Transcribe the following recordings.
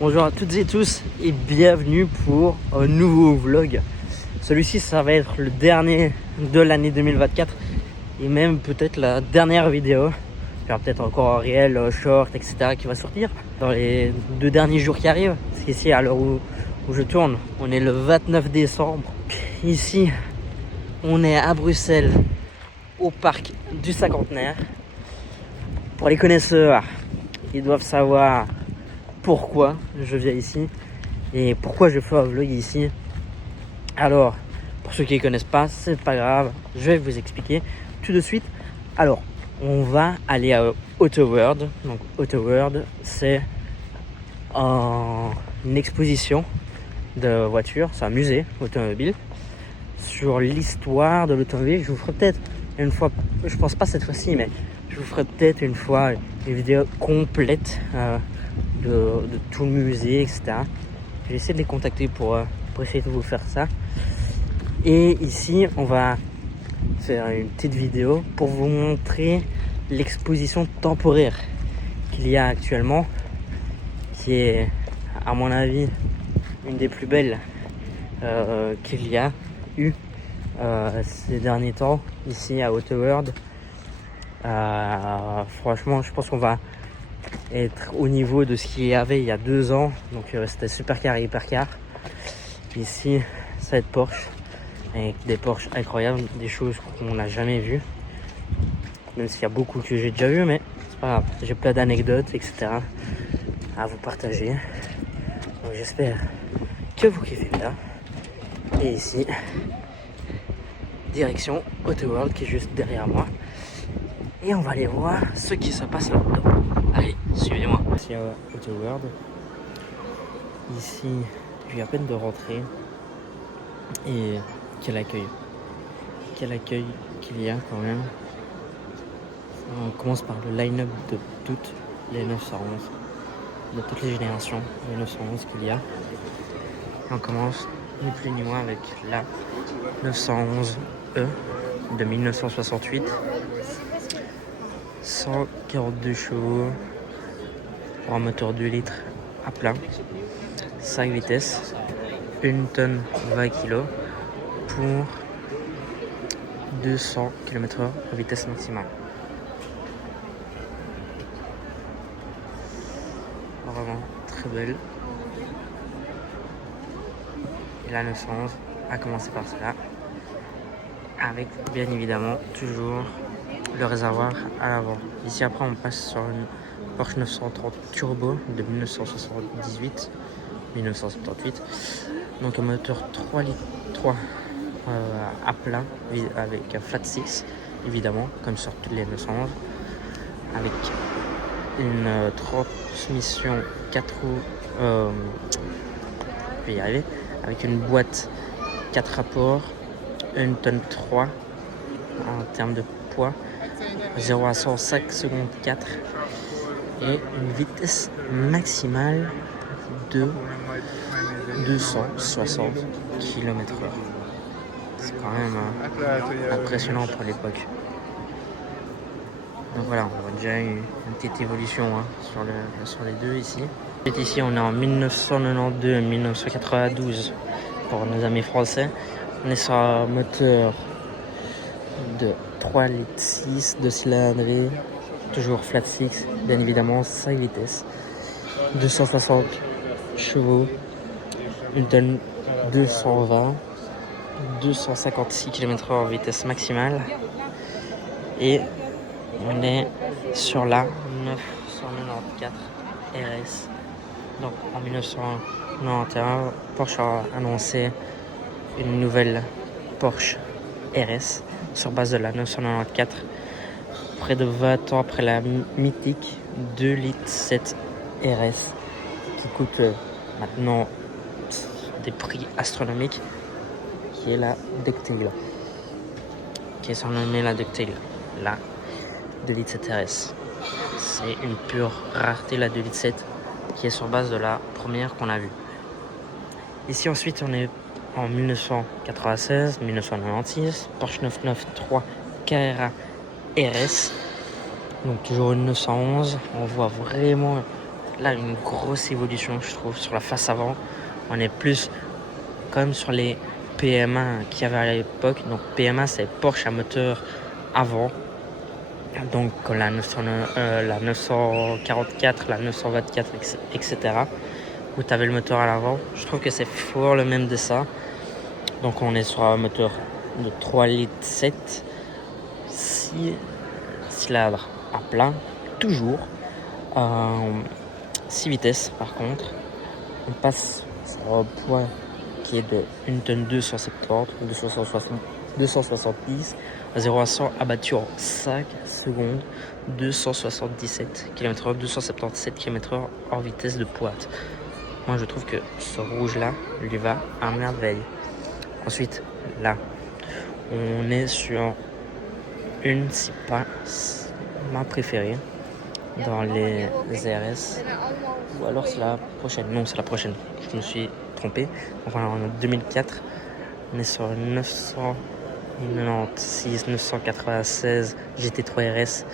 Bonjour à toutes et tous et bienvenue pour un nouveau vlog. Celui-ci, ça va être le dernier de l'année 2024 et même peut-être la dernière vidéo. Il y aura peut-être encore un réel, short, etc. qui va sortir dans les 2 derniers jours qui arrivent. Parce qu'ici, à l'heure où je tourne, on est le 29 décembre. Ici, on est à Bruxelles, au parc du Cinquantenaire. Pour les connaisseurs, ils doivent savoir pourquoi je viens ici et pourquoi je fais un vlog ici. Alors, pour ceux qui ne connaissent pas, c'est pas grave, je vais vous expliquer tout de suite. Alors, on va aller à Autoworld. Donc, Autoworld, c'est une exposition de voitures, c'est un musée automobile sur l'histoire de l'automobile. Je vous ferai peut-être une fois, je pense pas cette fois-ci, mais je vous ferai peut-être une fois une vidéo complète de tout le musée, etc. Je vais essayer de les contacter pour essayer de vous faire ça. Et ici, on va faire une petite vidéo pour vous montrer l'exposition temporaire qu'il y a actuellement, qui est, à mon avis, une des plus belles qu'il y a eu ces derniers temps ici à Autoworld. Franchement, je pense qu'on va être au niveau de ce qu'il y avait il y a 2 ans. Donc c'était supercar et hypercar. Ici, ça va être Porsche, avec des Porsche incroyables, des choses qu'on n'a jamais vues. Même s'il y a beaucoup que j'ai déjà vu, mais c'est pas grave. J'ai plein d'anecdotes, etc. à vous partager. Donc j'espère que vous kiffez là. Et ici, direction Autoworld qui est juste derrière moi. Et on va aller voir ce qui se passe là-dedans. Allez, suivez-moi. Ici à Autoworld. Ici, je viens à peine de rentrer. Et quel accueil. Quel accueil qu'il y a quand même. On commence par le line-up de toutes les 911. De toutes les générations de 911 qu'il y a. Et on commence ni plus ni moins avec la 911E de 1968. 142 chevaux pour un moteur 2 litres à plein, 5 vitesses, 1 tonne 20 kg pour 200 km/h à vitesse maximale. Vraiment très belle. Et la 911 a commencé par cela, avec bien évidemment toujours le réservoir à l'avant. Ici après on passe sur une Porsche 930 Turbo de 1978, donc un moteur 3 litres 3 à plat avec un flat 6 évidemment comme sur toutes les 911, avec une transmission 4 roues, je vais y arriver, avec une boîte 4 rapports, 1 tonne 3 en termes de poids, 0 à 100 5 secondes 4 et une vitesse maximale de 260 km/h. C'est quand même impressionnant pour l'époque. Donc voilà, on voit déjà une petite évolution sur les deux ici. Ici on est en 1992-1992 pour nos amis français. On est sur un moteur de 3 litres 6 de cylindrée, toujours flat 6, bien évidemment, 5 vitesses, 260 chevaux, 1 tonne 220, 256 km/h vitesse maximale. Et on est sur la 994 RS. Donc en 1991, Porsche a annoncé une nouvelle Porsche RS sur base de la 994, près de 20 ans après la mythique 2 litres 7 RS qui coûte maintenant des prix astronomiques, qui est la Ducktail, qui est surnommée la Ducktail, la 2 litres 7 RS. C'est une pure rareté, la 2 litres 7, qui est sur base de la première qu'on a vue. Ici ensuite on est en 1996-1996, Porsche 993 Carrera RS, donc toujours une 911. On voit vraiment là une grosse évolution, je trouve, sur la face avant. On est plus comme sur les PMA qu'il y avait à l'époque. Donc PMA, c'est Porsche à moteur avant. Donc la 944, la 924, etc. Où tu avais le moteur à l'avant. Je trouve que c'est fort le même de ça. Donc on est sur un moteur de 3 litres 7, 6 cylindres à plein, toujours. 6 vitesses par contre. On passe sur un poids qui est de 1 tonne 270, 270, 0 à 100 abattu en 5 secondes, 277 km/h, 277 km/h hors vitesse de pointe. Moi je trouve que ce rouge là lui va à merveille. Ensuite là on est sur une, si pas ma préférée dans les RS, ou alors c'est la prochaine. Non, c'est la prochaine, je me suis trompé. Donc en 2004 on est sur 996 996 GT3 RS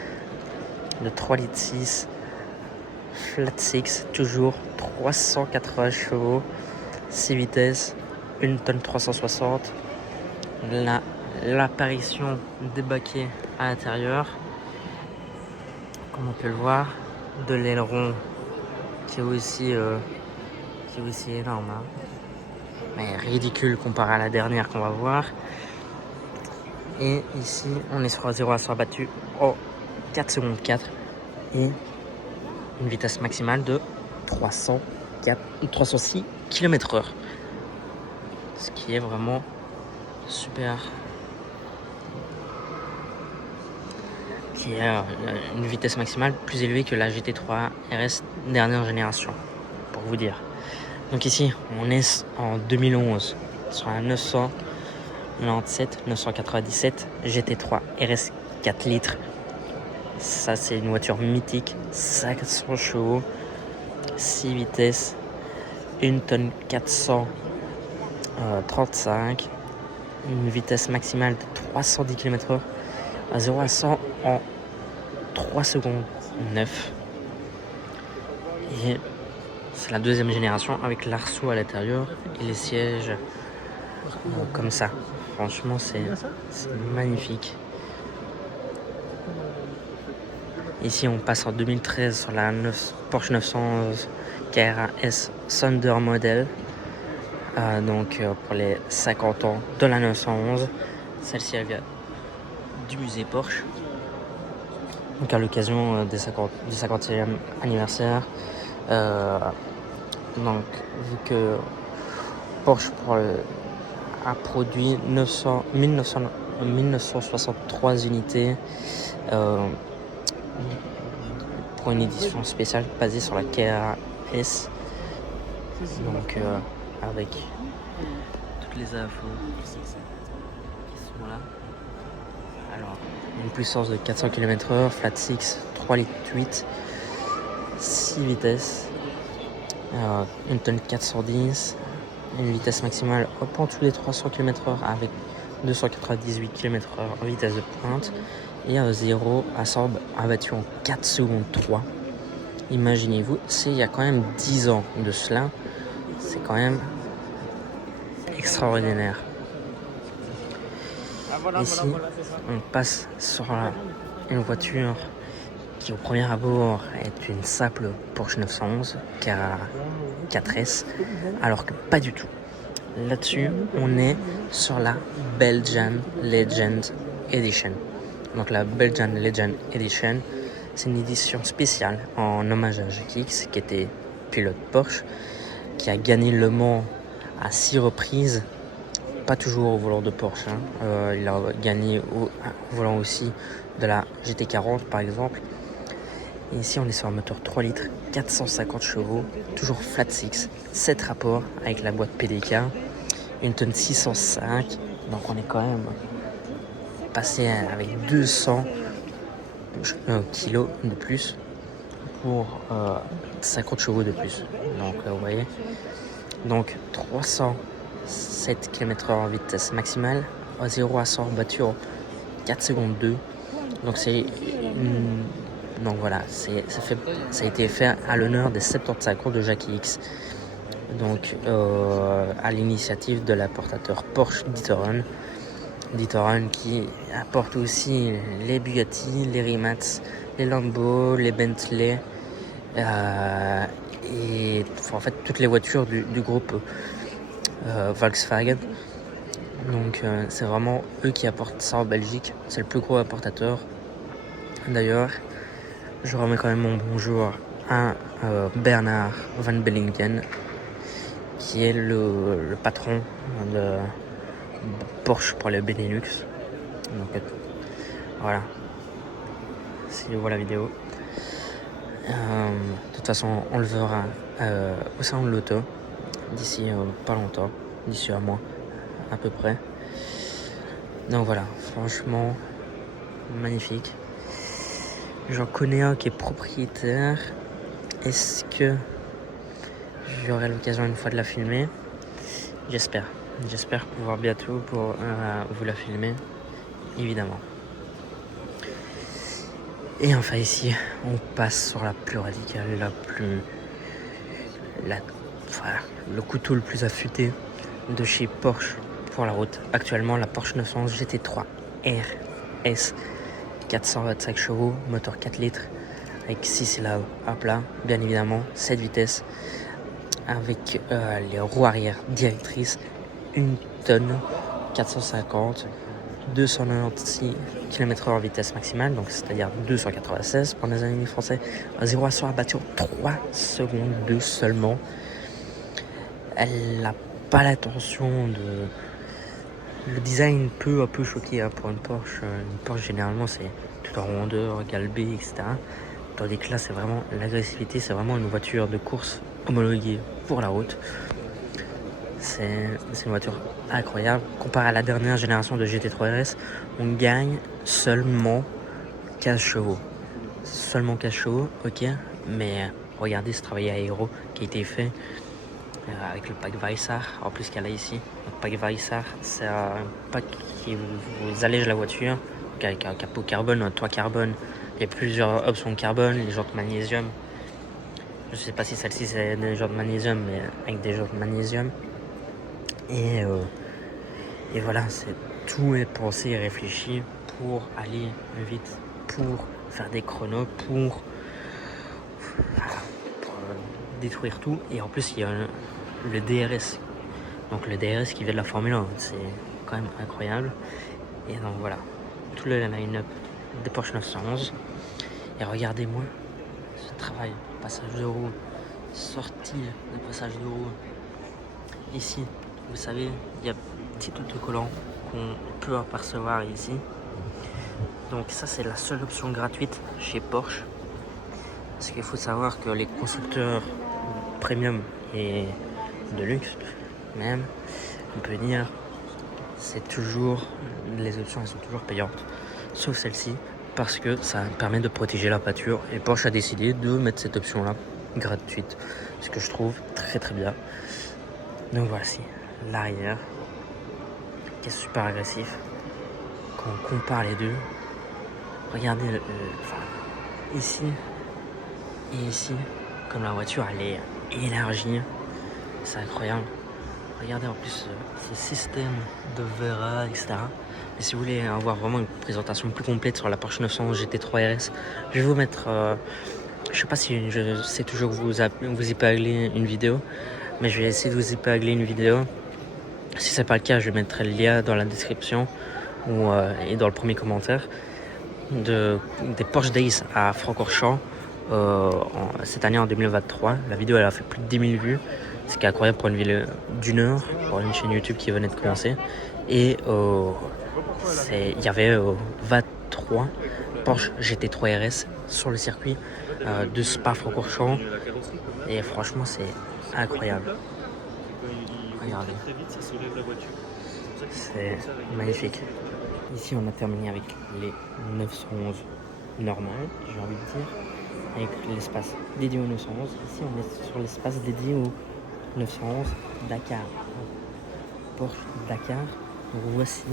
de 3 litres 6 flat 6, toujours 380 chevaux, 6 vitesses, 1 tonne 360. L'apparition des baquets à l'intérieur, comme on peut le voir, de l'aileron qui est aussi énorme, hein. Mais ridicule comparé à la dernière qu'on va voir. Et ici on est sur un 0 à 100 abattu en 4 secondes 4 et une vitesse maximale de 306 km/h, ce qui est vraiment super, qui est une vitesse maximale plus élevée que la GT3 RS dernière génération, pour vous dire. Donc ici on est en 2011 sur un 997 997 GT3 RS 4 litres. Ça c'est une voiture mythique, 500 chevaux, 6 vitesses, 1 tonne 435, une vitesse maximale de 310 km/h, à 0 à 100 en 3 secondes 9. Et c'est la deuxième génération avec l'arceau à l'intérieur et les sièges comme ça. Franchement c'est magnifique. Ici on passe en 2013 sur la Porsche 911 KRAS Thunder Model. Donc pour les 50 ans de la 911. Celle-ci elle vient du musée Porsche. Donc à l'occasion du 50e anniversaire. Donc vu que Porsche a produit 1963 unités pour une édition spéciale basée sur la KRAS. Donc avec toutes les infos qui sont là. Alors une puissance de 400 km/h, flat 6, 3 litres 8, 6 vitesses, 1 tonne 410, une vitesse maximale en tous les 300 km/h avec 298 km/h en vitesse de pointe et 0 à 100 abattu en 4 secondes 3. Imaginez-vous, c'est il y a quand même 10 ans de cela. C'est quand même extraordinaire. Ici, on passe sur une voiture qui au premier abord est une simple Porsche 911 4S, alors que pas du tout. Là-dessus, on est sur la Belgian Legend Edition. Donc la Belgian Legend Edition, c'est une édition spéciale en hommage à GTX, qui était pilote Porsche, qui a gagné Le Mans à 6 reprises, pas toujours au volant de Porsche, hein. Il a gagné au volant aussi de la GT40 par exemple. Et ici on est sur un moteur 3 litres, 450 chevaux, toujours flat 6, 7 rapports avec la boîte PDK, 1 tonne 605, donc on est quand même passé avec 200 kilos de plus pour 50 chevaux de plus. Donc vous voyez, donc 307 km/h en vitesse maximale, 0 à 100 battu en 4 secondes 2. Donc c'est une Donc voilà, ça a été fait à l'honneur des 75 ans de Jackie X. Donc à l'initiative de l'importateur Porsche d'Itoron. D'Itoron qui apporte aussi les Bugatti, les Rimac, les Lambo, les Bentley et en fait toutes les voitures du groupe Volkswagen. Donc c'est vraiment eux qui apportent ça en Belgique. C'est le plus gros importateur. D'ailleurs, je remets quand même mon bonjour à Bernard Van Bellingen, qui est le patron de Porsche pour le Benelux. Donc voilà, si vous voyez la vidéo. De toute façon, on le verra au salon de l'auto d'ici pas longtemps, d'ici un mois à peu près. Donc voilà, franchement magnifique. J'en connais un qui est propriétaire. Est-ce que j'aurai l'occasion une fois de la filmer? J'espère pouvoir bientôt pour vous la filmer, évidemment. Et enfin ici, on passe sur la plus radicale, le couteau le plus affûté de chez Porsche pour la route. Actuellement, la Porsche 911 GT3 RS, 425 chevaux, moteur 4 litres, avec 6 cylindres à plat, bien évidemment, 7 vitesses, avec les roues arrière directrices, 1 tonne, 450, 296 km/h vitesse maximale, donc c'est-à-dire 296 pour les amis français. 0 à 100 abattu en 3 secondes 2 seulement. Elle n'a pas l'intention de... Le design peut un peu choquer pour une Porsche. Une Porsche généralement c'est tout en rondeur, galbé, etc. Tandis que là c'est vraiment l'agressivité, c'est vraiment une voiture de course homologuée pour la route. C'est une voiture incroyable. Comparé à la dernière génération de GT3 RS, on gagne seulement 15 chevaux. Seulement 15 chevaux, ok. Mais regardez ce travail aéro qui a été fait avec le pack Weissach. En plus qu'elle a ici. Le pack Weissach, c'est un pack qui vous allège la voiture. Avec un capot carbone, un toit carbone. Il y a plusieurs options carbone, les jantes magnésium. Je sais pas si celle-ci c'est des jantes magnésium, mais avec des jantes magnésium. Et voilà, tout est pensé et réfléchi pour aller vite, pour faire des chronos, pour détruire tout. Et en plus, il y a le DRS. Donc le DRS qui vient de la Formule 1, c'est quand même incroyable. Et donc voilà, tout le line-up des Porsche 911. Et regardez-moi ce travail, passage de roue, sortie de passage de roue. Ici, vous savez, il y a petit autocollant qu'on peut apercevoir ici. Donc ça c'est la seule option gratuite chez Porsche. Parce qu'il faut savoir que les constructeurs premium et de luxe, même, on peut dire, c'est toujours, les options elles sont toujours payantes. Sauf celle-ci, parce que ça permet de protéger la pâture. Et Porsche a décidé de mettre cette option-là gratuite. Ce que je trouve très très bien. Donc voici l'arrière qui est super agressif. Quand on compare les deux, regardez ici et ici, comme la voiture elle est élargie, c'est incroyable. Regardez en plus ce système de verra, etc. Et si vous voulez avoir vraiment une présentation plus complète sur la Porsche 911 GT3 RS, je vais vous mettre, je sais pas si je sais toujours vous épingler une vidéo, mais je vais essayer de vous épingler une vidéo. Si c'est pas le cas, je mettrai le lien dans la description et dans le premier commentaire des Porsche Days à Francorchamps cette année en 2023. La vidéo elle a fait plus de 10 000 vues, ce qui est incroyable pour une ville d'une heure, pour une chaîne YouTube qui venait de commencer. Et il y avait 23 Porsche GT3 RS sur le circuit de Spa-Francorchamps. Et franchement c'est incroyable. Regardez, c'est magnifique. Ici on a terminé avec les 911 normales, j'ai envie de dire, avec l'espace dédié au 911. Ici on est sur l'espace dédié au 911 Dakar, Porsche Dakar. Donc voici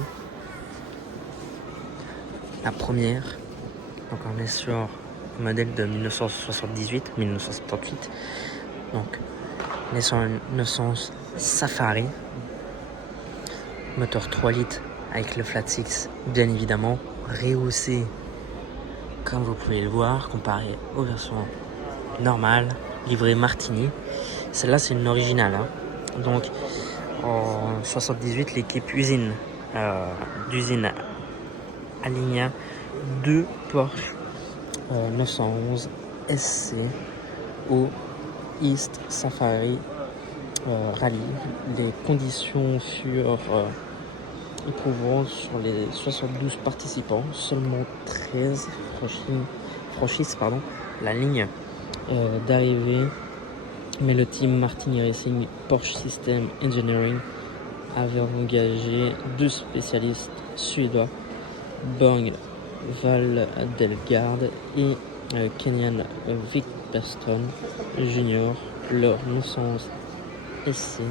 la première. Donc on est sur modèle de 1978-1978. Donc, Nissan 911 Safari, moteur 3 litres avec le flat six, bien évidemment, rehaussé comme vous pouvez le voir, comparé aux versions normales, livrée Martini. Celle-là, c'est une originale. Donc, en 78, l'équipe d'usine aligna 2 Porsche 911 SC au East Safari Rally. Les conditions furent éprouvantes sur les 72 participants. Seulement 13 franchissent la ligne d'arrivée. Mais le team Martini Racing Porsche System Engineering avait engagé 2 spécialistes suédois, Borg Valdelgard et Kenyan Wickbergström Jr. Leur 911 SC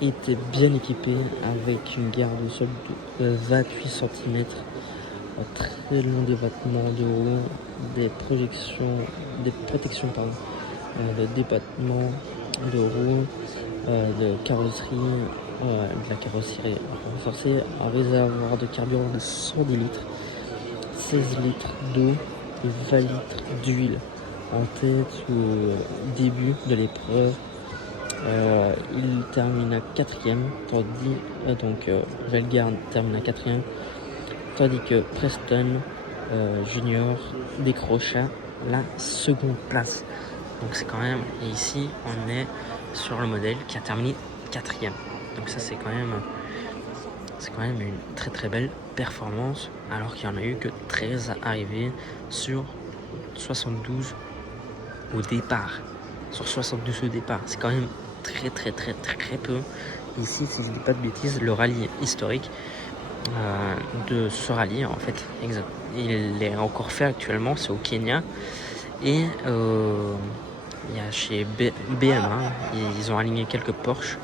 était bien équipé avec une garde au sol de 28 cm, très long débattement de roue, des protections de débattement de roue, de carrosserie, de la carrosserie renforcée, un réservoir de carburant de 110 litres, 16 litres d'eau et 20 litres d'huile. En tête au début de l'épreuve, il termina 4e, Valdelgard termina 4e, tandis que Preston Junior décrocha la seconde place. Donc c'est quand même, et ici on est sur le modèle qui a terminé 4e. Donc ça c'est quand même une très très belle performance, alors qu'il n'y en a eu que 13 arrivés sur 72 au départ. Sur 72 au départ, c'est quand même très très très très très peu. Ici, si je dis pas de bêtises, le rallye historique de ce rallye, en fait, exact, il est encore fait actuellement, c'est au Kenya. Et il y a chez BM, ils ont aligné quelques Porsche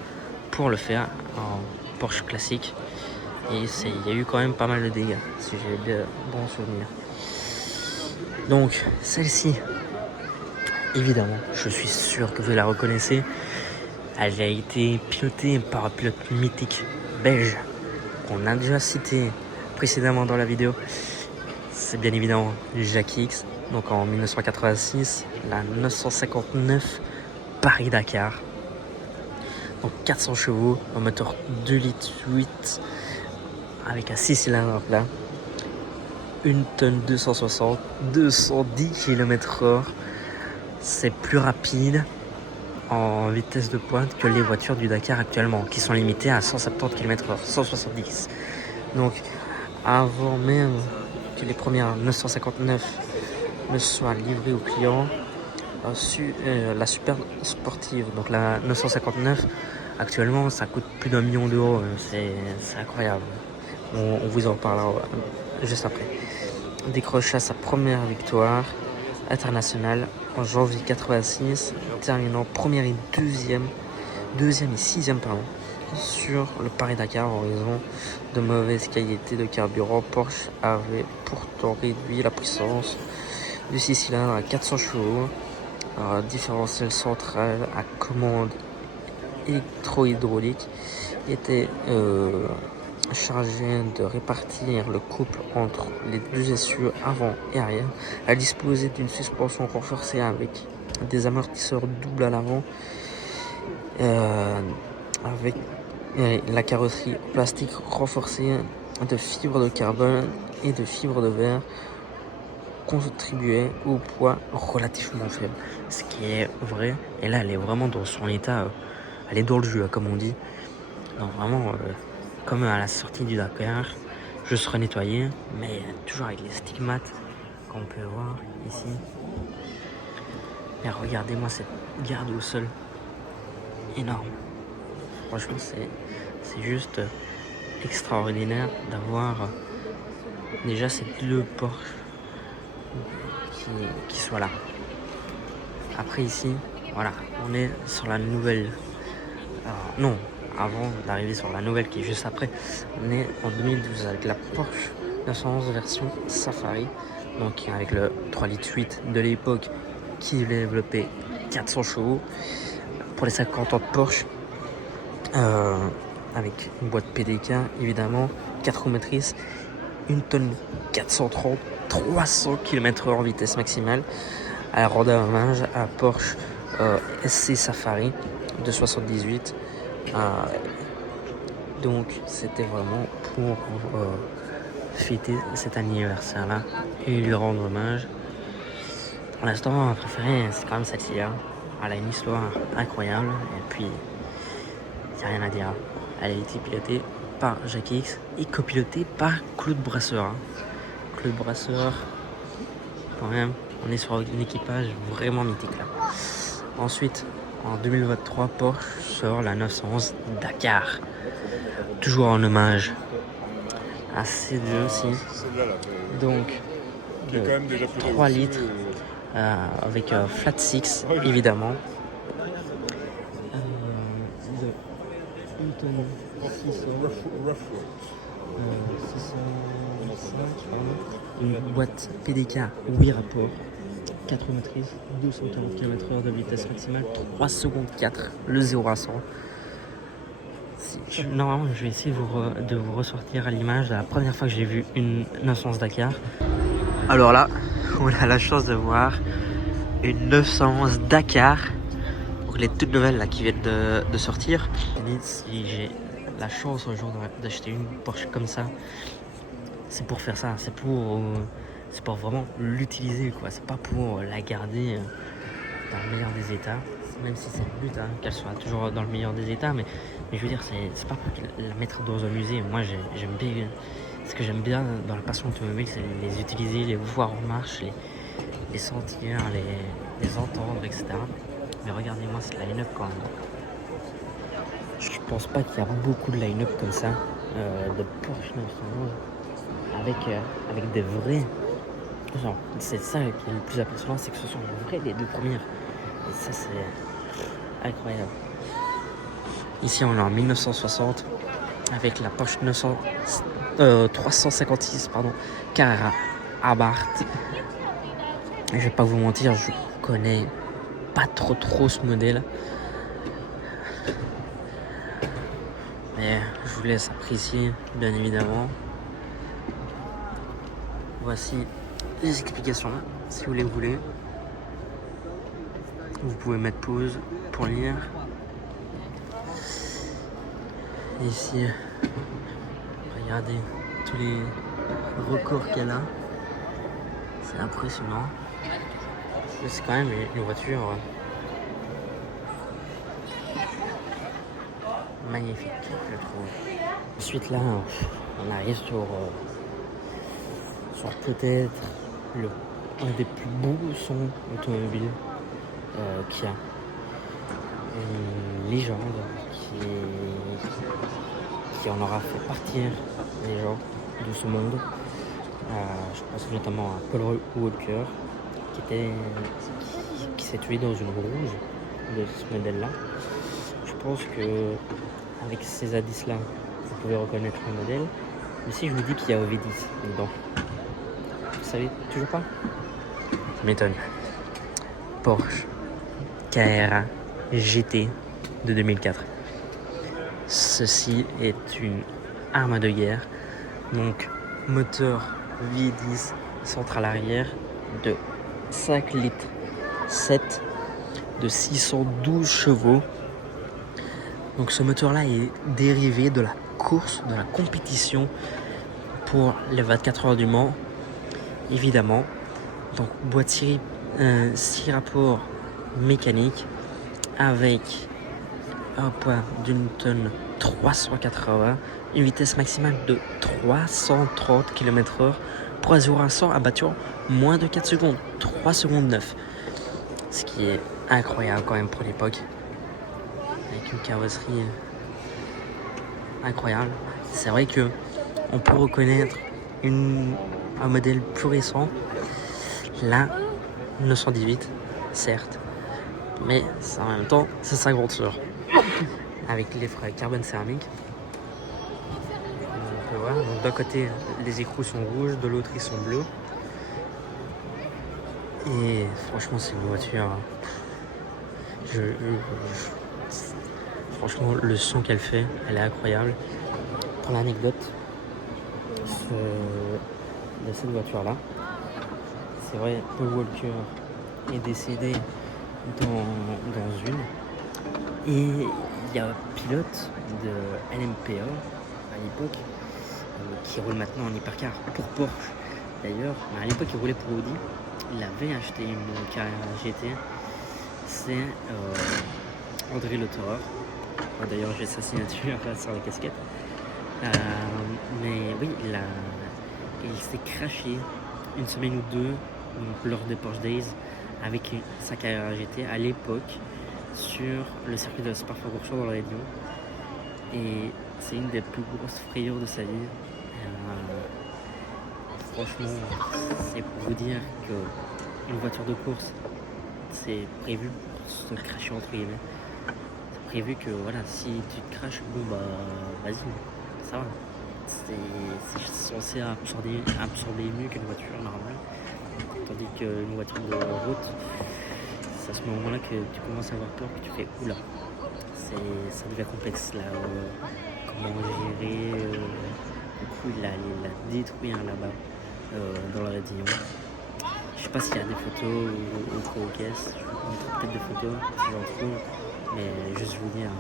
pour le faire en Porsche classique. Et il y a eu quand même pas mal de dégâts, si j'ai de bons souvenirs. Donc, celle-ci, évidemment, je suis sûr que vous la reconnaissez. Elle a été pilotée par un pilote mythique belge qu'on a déjà cité précédemment dans la vidéo. C'est bien évidemment Jacques X. Donc en 1986, la 959 Paris-Dakar. Donc 400 chevaux, un moteur 2 litres 8 avec un 6 cylindres plat. 1 tonne 260, 210 km/h. C'est plus rapide en vitesse de pointe que les voitures du Dakar actuellement, qui sont limitées à 170 km/h, 170. Donc avant même que les premières 959 ne soient livrées aux clients, la super sportive, donc la 959, actuellement ça coûte plus d'1 million d'euros. C'est incroyable. On vous en parlera juste après. Décrocha sa première victoire internationale en janvier 86, terminant première et deuxième et sixième sur le Paris-Dakar en raison de mauvaise qualité de carburant. Porsche avait pourtant réduit la puissance du 6 cylindres à 400 chevaux. Un différentiel central à commande électro-hydraulique était chargé de répartir le couple entre les 2 essieux avant et arrière. Elle disposait d'une suspension renforcée avec des amortisseurs doubles à l'avant, avec la carrosserie en plastique renforcée de fibres de carbone et de fibres de verre contribuait au poids relativement faible, ce qui est vrai. Et là elle est vraiment dans son état, elle est dans le jus comme on dit. Donc vraiment comme à la sortie du Dakar, je serai nettoyé, mais toujours avec les stigmates qu'on peut voir ici. Et regardez-moi cette garde au sol, énorme. Franchement c'est juste extraordinaire d'avoir déjà ces 2 Porsche qui soient là. Après ici, voilà, on est sur la nouvelle. Alors, non, avant d'arriver sur la nouvelle qui est juste après, on est en 2012 avec la Porsche 911 version Safari. donc avec le 3 litres 8 de l'époque qui développait 400 chevaux. Pour les 50 ans de Porsche, avec une boîte PDK évidemment, 4 roues motrices, 1 tonne 430, 300 km/h vitesse maximale. À rendre hommage à Porsche SC Safari de 78. Donc c'était vraiment pour fêter cet anniversaire-là et lui rendre hommage. Pour l'instant, ma préférée, c'est quand même celle-ci. Elle a une histoire incroyable et puis il n'y a rien à dire. Elle a été pilotée par Jacques X et copilotée par Claude Brasseur. Claude Brasseur, quand même, on est sur un équipage vraiment mythique là. Ensuite, en 2023, Porsche sort la 911 Dakar. Toujours en hommage à ces deux aussi. Donc, 3 litres avec flat six évidemment. De 1 tonne 605, une boîte PDK 8 rapports, 4 motrices, 240 km/h de vitesse maximale, 3 secondes 4, le 0 à 100. Normalement, je vais essayer de vous ressortir à l'image la première fois que j'ai vu une 911 Dakar. Alors là, on a la chance de voir une 911 Dakar. Donc les toutes nouvelles là, qui viennent de sortir. Si j'ai la chance un jour d'acheter une Porsche comme ça, c'est pour faire ça. C'est pour vraiment l'utiliser, quoi. C'est pas pour la garder dans le meilleur des états. Même si c'est le but, qu'elle soit toujours dans le meilleur des états. Mais je veux dire, c'est pas pour la mettre dans un musée. Moi, j'aime bien. Ce que j'aime bien dans la passion automobile, c'est les utiliser, les voir en marche, les sentir, les entendre, etc. Mais regardez-moi cette line-up quand même. Je pense pas qu'il y a beaucoup de line-up comme ça de Porsche 911 avec des vrais. Genre, c'est ça qui est le plus impressionnant, c'est que ce sont les deux premières. Et ça, c'est incroyable. Ici, on est en 1960 avec la Porsche 356 Carrera Abarth. Je vais pas vous mentir, je connais pas trop ce modèle. Mais je vous laisse apprécier, bien évidemment. Voici les explications, si vous les voulez. Vous pouvez mettre pause pour lire. Ici, regardez tous les records qu'elle a. C'est impressionnant. Mais c'est quand même une voiture magnifique, je trouve. Ensuite, là, on arrive sur peut-être un des plus beaux sons automobiles qu'il y a. Une légende qui en aura fait partir les gens de ce monde. Je pense notamment à Paul Walker qui s'est tué dans une rouge de ce modèle-là. Je pense que avec ces indices-là, vous pouvez reconnaître le modèle. Mais si je vous dis qu'il y a OV10 dedans, vous savez toujours pas? Ça m'étonne. Porsche Carrera GT de 2004. Ceci est une arme de guerre. Donc moteur V10 centrale arrière de 5 litres 7 de 612 chevaux. Donc ce moteur-là est dérivé de la course, de la compétition pour les 24 heures du Mans, évidemment. Donc boîte 6 rapports mécaniques avec un poids d'une tonne 380, une vitesse maximale de 330 km/h pour 0 à 100 abattu en moins de 4 secondes, 3 secondes 9. Ce qui est incroyable quand même pour l'époque. Avec une carrosserie incroyable. C'est vrai que on peut reconnaître un modèle plus récent, la 918, certes, mais en même temps, c'est sa grande sœur. Avec les freins carbone céramique. On peut voir, donc d'un côté les écrous sont rouges, de l'autre ils sont bleus. Et franchement, c'est une voiture. Franchement, le son qu'elle fait, elle est incroyable. Pour l'anecdote de cette voiture-là, c'est vrai, Paul Walker est décédé dans une. Et il y a un pilote de LMP1 à l'époque qui roule maintenant en hypercar pour Porsche d'ailleurs, mais à l'époque il roulait pour Audi. Il avait acheté une Carrera GT. C'est André Le Thoreur. D'ailleurs j'ai sa signature là, sur la casquette. Mais oui, il s'est crashé une semaine ou deux donc, lors des Porsche Days avec sa Carrera GT à l'époque sur le circuit de Spa-Francorchamps dans la Réunion. Et c'est une des plus grosses frayeurs de sa vie. Franchement, c'est pour vous dire qu'une voiture de course, c'est prévu pour se crasher entre guillemets. C'est prévu que voilà, si tu te crashes, bon bah vas-y, ça va. C'est censé absorber mieux qu'une voiture normale. Tandis qu'une voiture de route, c'est à ce moment-là que tu commences à avoir peur, que tu fais oula. Ça devient complexe là. Comment gérer du coup il a détruit un là-bas dans la Réunion. Je sais pas s'il y a des photos ou quoi aux caisses. Je vous montrer peut-être des photos si j'en trouve. Mais juste vous dire,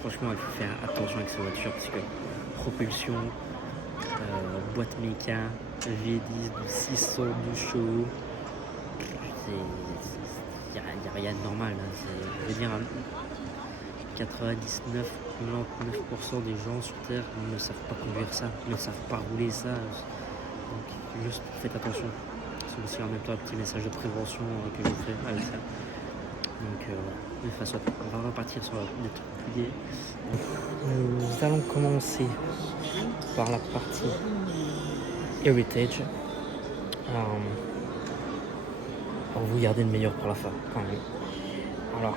franchement il faut faire attention avec cette voiture parce que propulsion, boîte méca, V10 de 600 du show. Il n'y a rien de normal. Hein. Je veux dire, 99,99% des gens sur Terre ne savent pas conduire ça, ne savent pas rouler ça. Donc, juste faites attention. C'est aussi en même temps un petit message de prévention que je vous fais avec ça. Donc, de toute façon, on va repartir sur des trucs plus gais. Nous allons commencer par la partie Heritage. On va vous garder le meilleur pour la fin, quand même. Alors,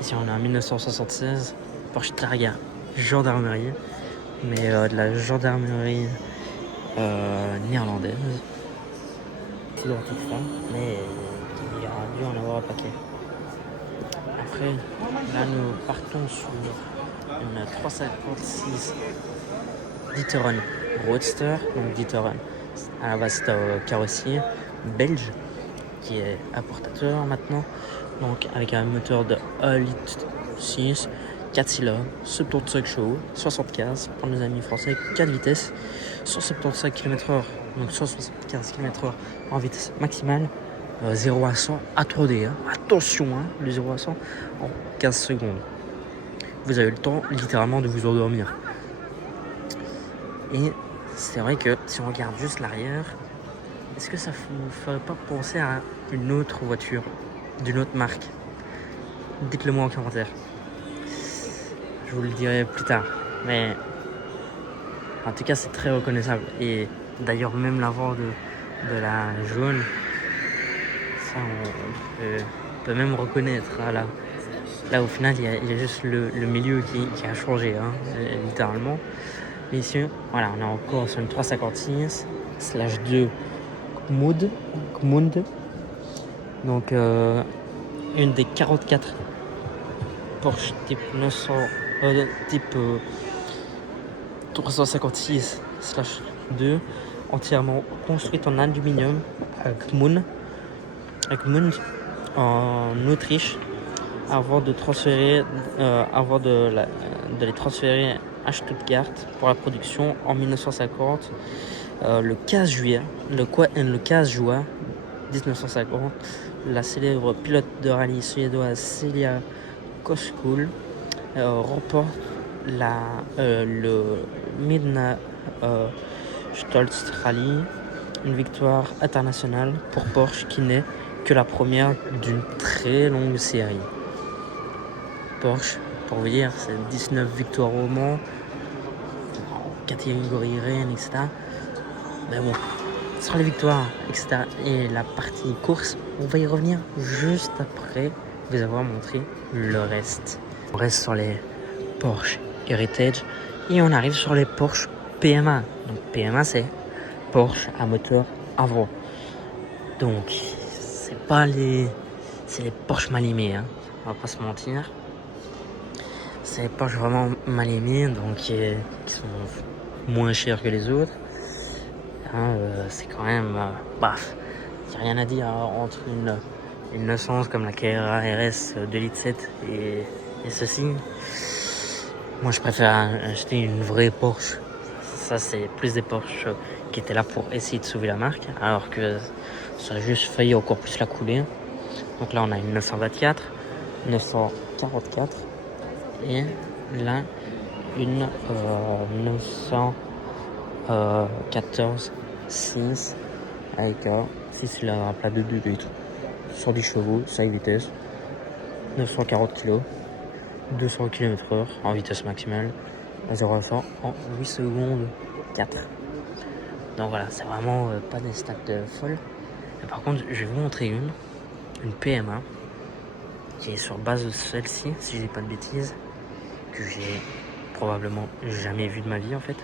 ici on est en 1976, Porsche Targa gendarmerie, mais de la gendarmerie néerlandaise. Tout dans tout ça, mais il y aura dû en avoir un paquet. Après, là nous partons sur une 356 D'Ieteren Roadster, donc D'Ieteren. À la base c'est un carrossier belge qui est importateur maintenant, donc avec un moteur de 1,6 litre, 4 cylindres, 75 chevaux, 75 pour nos amis français, 4 vitesses, 175 km/h, donc 175 km/h en vitesse maximale, 0 à 100 à 3D. Hein. Attention, hein, le 0 à 100 en 15 secondes. Vous avez le temps littéralement de vous endormir. Et c'est vrai que si on regarde juste l'arrière, est-ce que ça ne vous ferait pas penser à une autre voiture, d'une autre marque? Dites-le moi en commentaire. Je vous le dirai plus tard. Mais en tout cas, c'est très reconnaissable. Et d'ailleurs, même l'avant de la jaune, ça, on peut même reconnaître. Hein, là, au final, il y a juste le milieu qui a changé, hein, littéralement. Mais ici, voilà, on est encore sur une 356/2 Gmund. Donc, une des 44 Porsche type 356/2 entièrement construite en aluminium à Gmund en Autriche avant de les transférer à Stuttgart pour la production en 1950. Le 15 juin 1950, la célèbre pilote de rallye suédoise Celia Koskul remporte le Midna Stolz Rally, une victoire internationale pour Porsche qui n'est que la première d'une très longue série. Porsche, pour vous dire, c'est 19 victoires au Mans, en catégorie reine, etc. Mais bon, sur les victoires, etc. et la partie course, on va y revenir juste après vous avoir montré le reste. On reste sur les Porsche Heritage et on arrive sur les Porsche PMA. Donc PMA, c'est Porsche à moteur avant. Donc c'est pas les... C'est les Porsche mal aimés, hein. On va pas se mentir. C'est les Porsche vraiment mal aimés, donc qui sont moins chers que les autres. Hein, c'est quand même... il n'y a rien à dire entre une 911 comme la Carrera RS 2.7 litres et ceci. Moi je préfère acheter une vraie Porsche. Ça c'est plus des Porsche qui étaient là pour essayer de sauver la marque, alors que ça a juste failli encore plus la couler. Donc là on a une 924, 944 et là une 914 6 avec un 6 cylindres à plat de 2 litres, 110 chevaux, 5 vitesses, 940 kg, 200 km/h en vitesse maximale, à 0 à 100 en 8 secondes 4. Donc voilà, c'est vraiment pas des stats folles. Mais par contre, je vais vous montrer une PMA qui est sur base de celle-ci, si je dis pas de bêtises, que j'ai probablement jamais vu de ma vie en fait,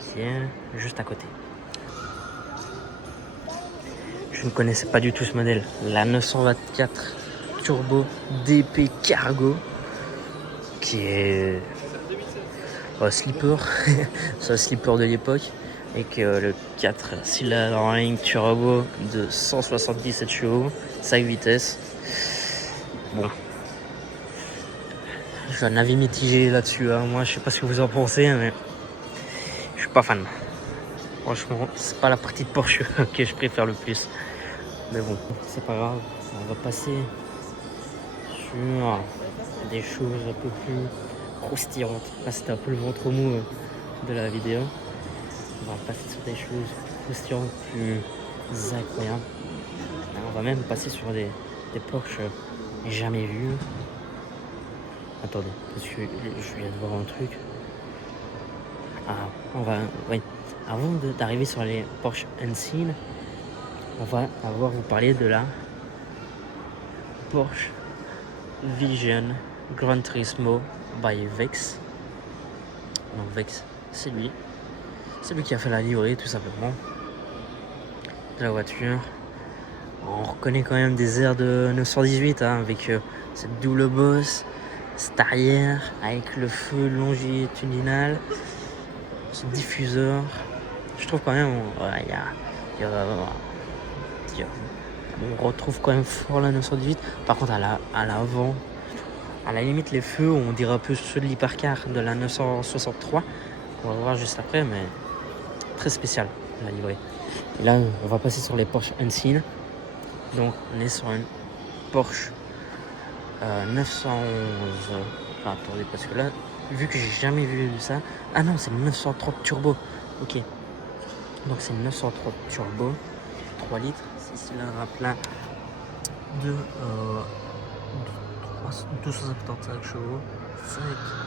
qui est juste à côté. Je ne connaissais pas du tout ce modèle, la 924 Turbo DP Cargo, qui est slipper, c'est un slipper de l'époque, avec le 4 cylindres en ligne turbo de 177 chevaux, 5 vitesses. Bon, j'ai un avis mitigé là-dessus, hein. Moi je sais pas ce que vous en pensez, mais je suis pas fan. Franchement, c'est pas la partie de Porsche que je préfère le plus. Mais bon, c'est pas grave, on va passer sur des choses un peu plus croustillantes. Là c'était un peu le ventre mou de la vidéo. On va passer sur des choses plus croustillantes, plus incroyables. Là, on va même passer sur des Porsche jamais vus. Attendez, parce que je viens de voir un truc. Oui. Avant d'arriver sur les Porsche Unseen, on va vous parler de la Porsche Vision Gran Turismo by Vex. Donc Vex, c'est lui qui a fait la livrée tout simplement de la voiture. On reconnaît quand même des airs de 918 hein, avec cette double bosse, cette arrière avec le feu longitudinal, ce diffuseur. Je trouve quand même on retrouve quand même fort la 918. Par contre à l'avant, à la limite les feux on dirait un peu ceux de l'hypercar de la 963. On va voir juste après, mais très spécial la livrée. Et là on va passer sur les Porsche Unseen. Donc on est sur une Porsche 911. Attendez, parce que là, vu que j'ai jamais vu ça. Ah non, c'est une 930 turbo. Ok. Donc c'est une 930 turbo. 3 litres, 6 cylindres à plein de 275 chevaux. 5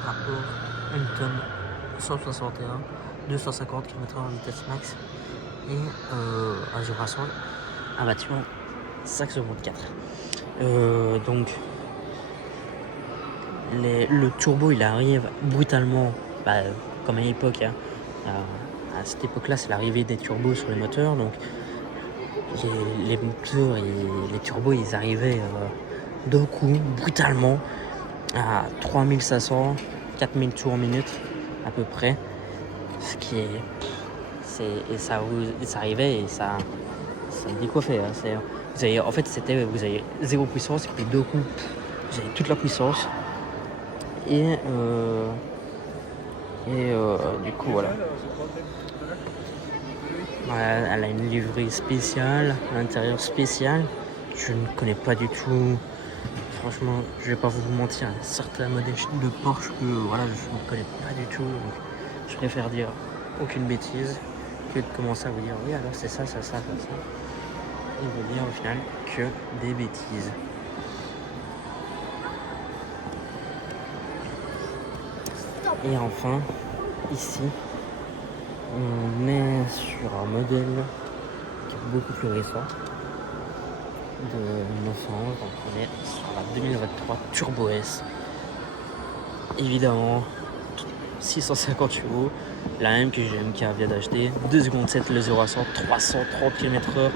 rapports, 1 tonne, 161, 250 km/h en vitesse max. Et à 0 à 100, abattement 5 secondes 4. Donc le turbo il arrive brutalement, comme à l'époque hein. À cette époque là c'est l'arrivée des turbos sur les moteurs, donc les moteurs et les turbos ils arrivaient d'un coup brutalement à 3500 4000 tours minute à peu près, ce qui et ça arrivait et ça décoiffait hein. Vous avez zéro puissance et puis deux coups vous avez toute la puissance et du coup voilà. Elle a une livrée spéciale, un intérieur spécial. Je ne connais pas du tout. Franchement, je vais pas vous mentir, il y a certains modèles de Porsche que voilà, je ne connais pas du tout. Donc je préfère dire aucune bêtise que de commencer à vous dire oui alors c'est ça. Et vous dire au final que des bêtises. Et enfin, ici, on est sur un modèle qui est beaucoup plus récent, de 1911, donc on est sur la 2023 Turbo S. Évidemment, 650 chevaux, la même que GMK vient d'acheter, 2 secondes 7 le 0 à 100, 330 km/h,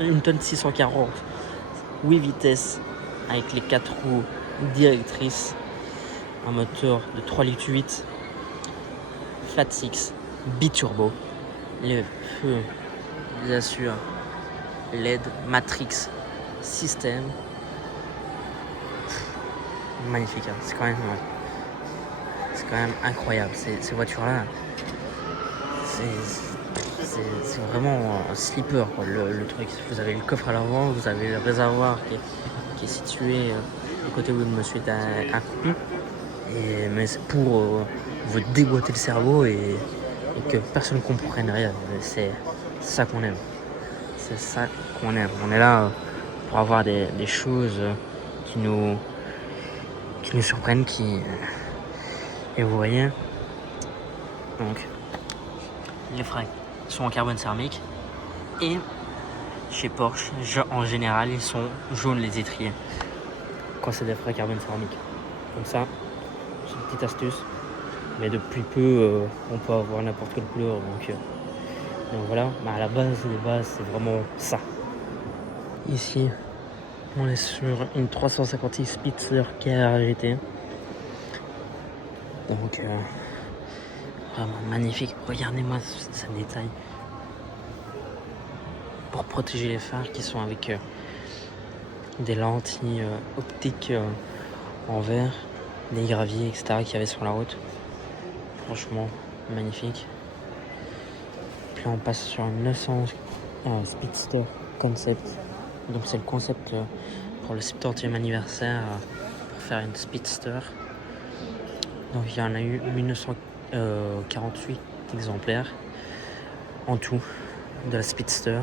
une tonne 640, 8 vitesses avec les 4 roues directrices, un moteur de 3 litres 8, flat 6, biturbo, le feu, bien sûr, LED, Matrix, système, magnifique, hein. C'est quand même incroyable, ces voitures-là, c'est vraiment un sleeper, quoi, le truc. Vous avez le coffre à l'avant, vous avez le réservoir qui est situé du côté où monsieur est accroupi, mais c'est pour vous déboîter le cerveau et que personne ne comprenne rien. C'est ça qu'on aime. C'est ça qu'on aime. On est là pour avoir des choses qui nous surprennent, et vous voyez, donc les freins sont en carbone céramique et chez Porsche en général ils sont jaunes les étriers quand c'est des freins carbone céramique. Comme ça, c'est une petite astuce, mais depuis peu on peut avoir n'importe quelle couleur, donc voilà. Mais à la base, c'est vraiment ça. Ici on est sur une 356 Spitzer KRGT, donc vraiment magnifique. Regardez-moi ce détail. Pour protéger les phares qui sont avec des lentilles optiques en verre, des graviers, etc. qu'il y avait sur la route. Franchement, magnifique. Puis là, on passe sur un 900 Speedster Concept. Donc c'est le concept pour le 70e anniversaire pour faire une Speedster. Donc il y en a eu 1948 exemplaires en tout de la Speedster.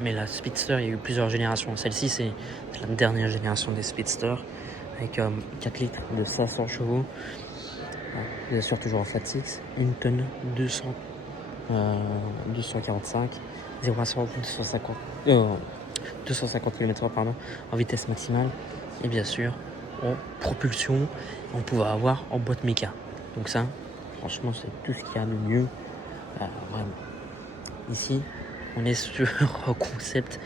Mais la Speedster, il y a eu plusieurs générations. Celle-ci, c'est la dernière génération des Speedster avec 4 litres de 500 chevaux. Bien sûr, toujours en flat 6, une tonne 245, 0 à 100, 250 km/h en vitesse maximale. Et bien sûr, en propulsion, on pouvait avoir en boîte méca. Donc ça, franchement, c'est tout ce qu'il y a de mieux. Vraiment. Ici, on est sur un concept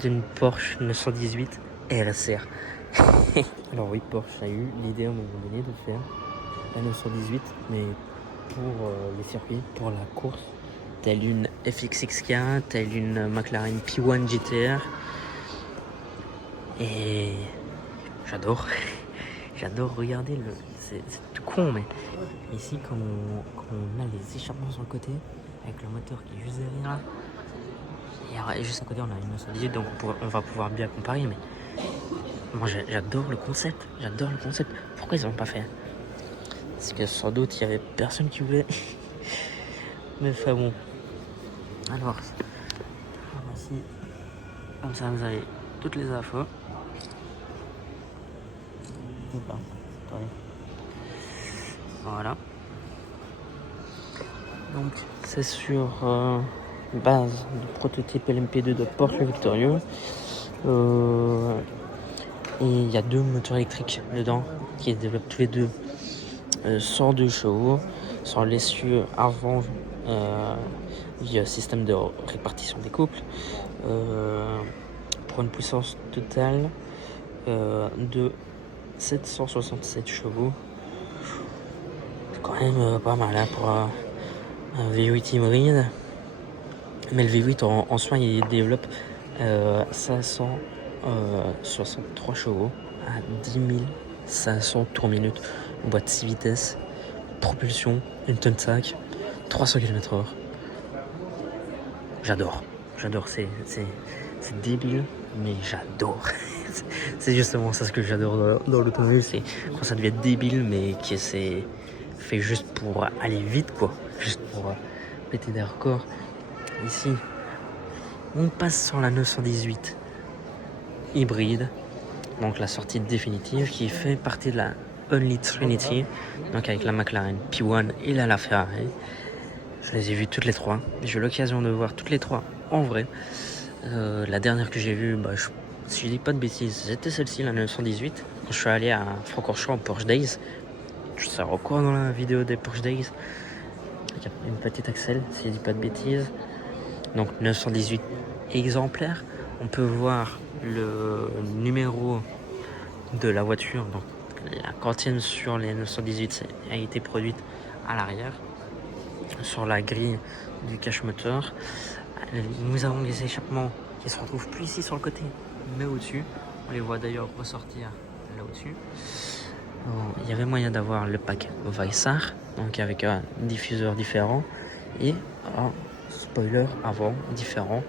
d'une Porsche 918 RSR. Alors oui, Porsche a eu l'idée à un moment donné de faire la 918, mais pour les circuits, pour la course, telle une FXXK, telle une McLaren P1 GTR. Et j'adore regarder c'est tout con, mais ici quand on a les échappements sur le côté avec le moteur qui est juste derrière là, et juste à côté on a une 918, donc on va pouvoir bien comparer. Mais moi j'adore le concept. Pourquoi ils n'ont pas fait? Parce que sans doute il y avait personne qui voulait. Mais enfin bon. Alors ici, comme ça vous avez toutes les infos. Voilà. Donc c'est sur base du prototype LMP2 de Porsche Victorieux. Et il y a 2 moteurs électriques dedans qui développent tous les deux 102 chevaux. Sur l'essieu avant via système de répartition des couples, pour une puissance totale de 767 chevaux. C'est quand même pas mal hein, pour un V8 hybride. Mais le V8 en soi, il développe 563 chevaux à 10 500 tours minute, boîte 6 vitesses, propulsion, une tonne sac, 300 km/h. J'adore, c'est débile, mais j'adore. C'est justement ça ce que j'adore dans l'automobile, c'est quand ça devient débile, mais que c'est fait juste pour aller vite, quoi, juste pour péter des records. Ici, on passe sur la 918 hybride, donc la sortie définitive qui fait partie de la Only Trinity, donc avec la McLaren P1 et la Ferrari. Je les ai vues toutes les trois. J'ai eu l'occasion de voir toutes les trois en vrai. La dernière que j'ai vue, si je dis pas de bêtises, c'était celle-ci, la 918. quand je suis allé à Francorchamps au Porsche Days. Je sais quoi dans la vidéo des Porsche Days. Il y a une petite Axel, si je dis pas de bêtises. Donc 918 exemplaires. On peut voir le numéro de la voiture. Donc la cantine sur les 918 a été produite à l'arrière, sur la grille du cache moteur. Nous avons les échappements qui se retrouvent plus ici sur le côté, mais au-dessus. On les voit d'ailleurs ressortir là au-dessus. Il y avait moyen d'avoir le pack Weissach, donc avec un diffuseur différent et un spoiler avant différent.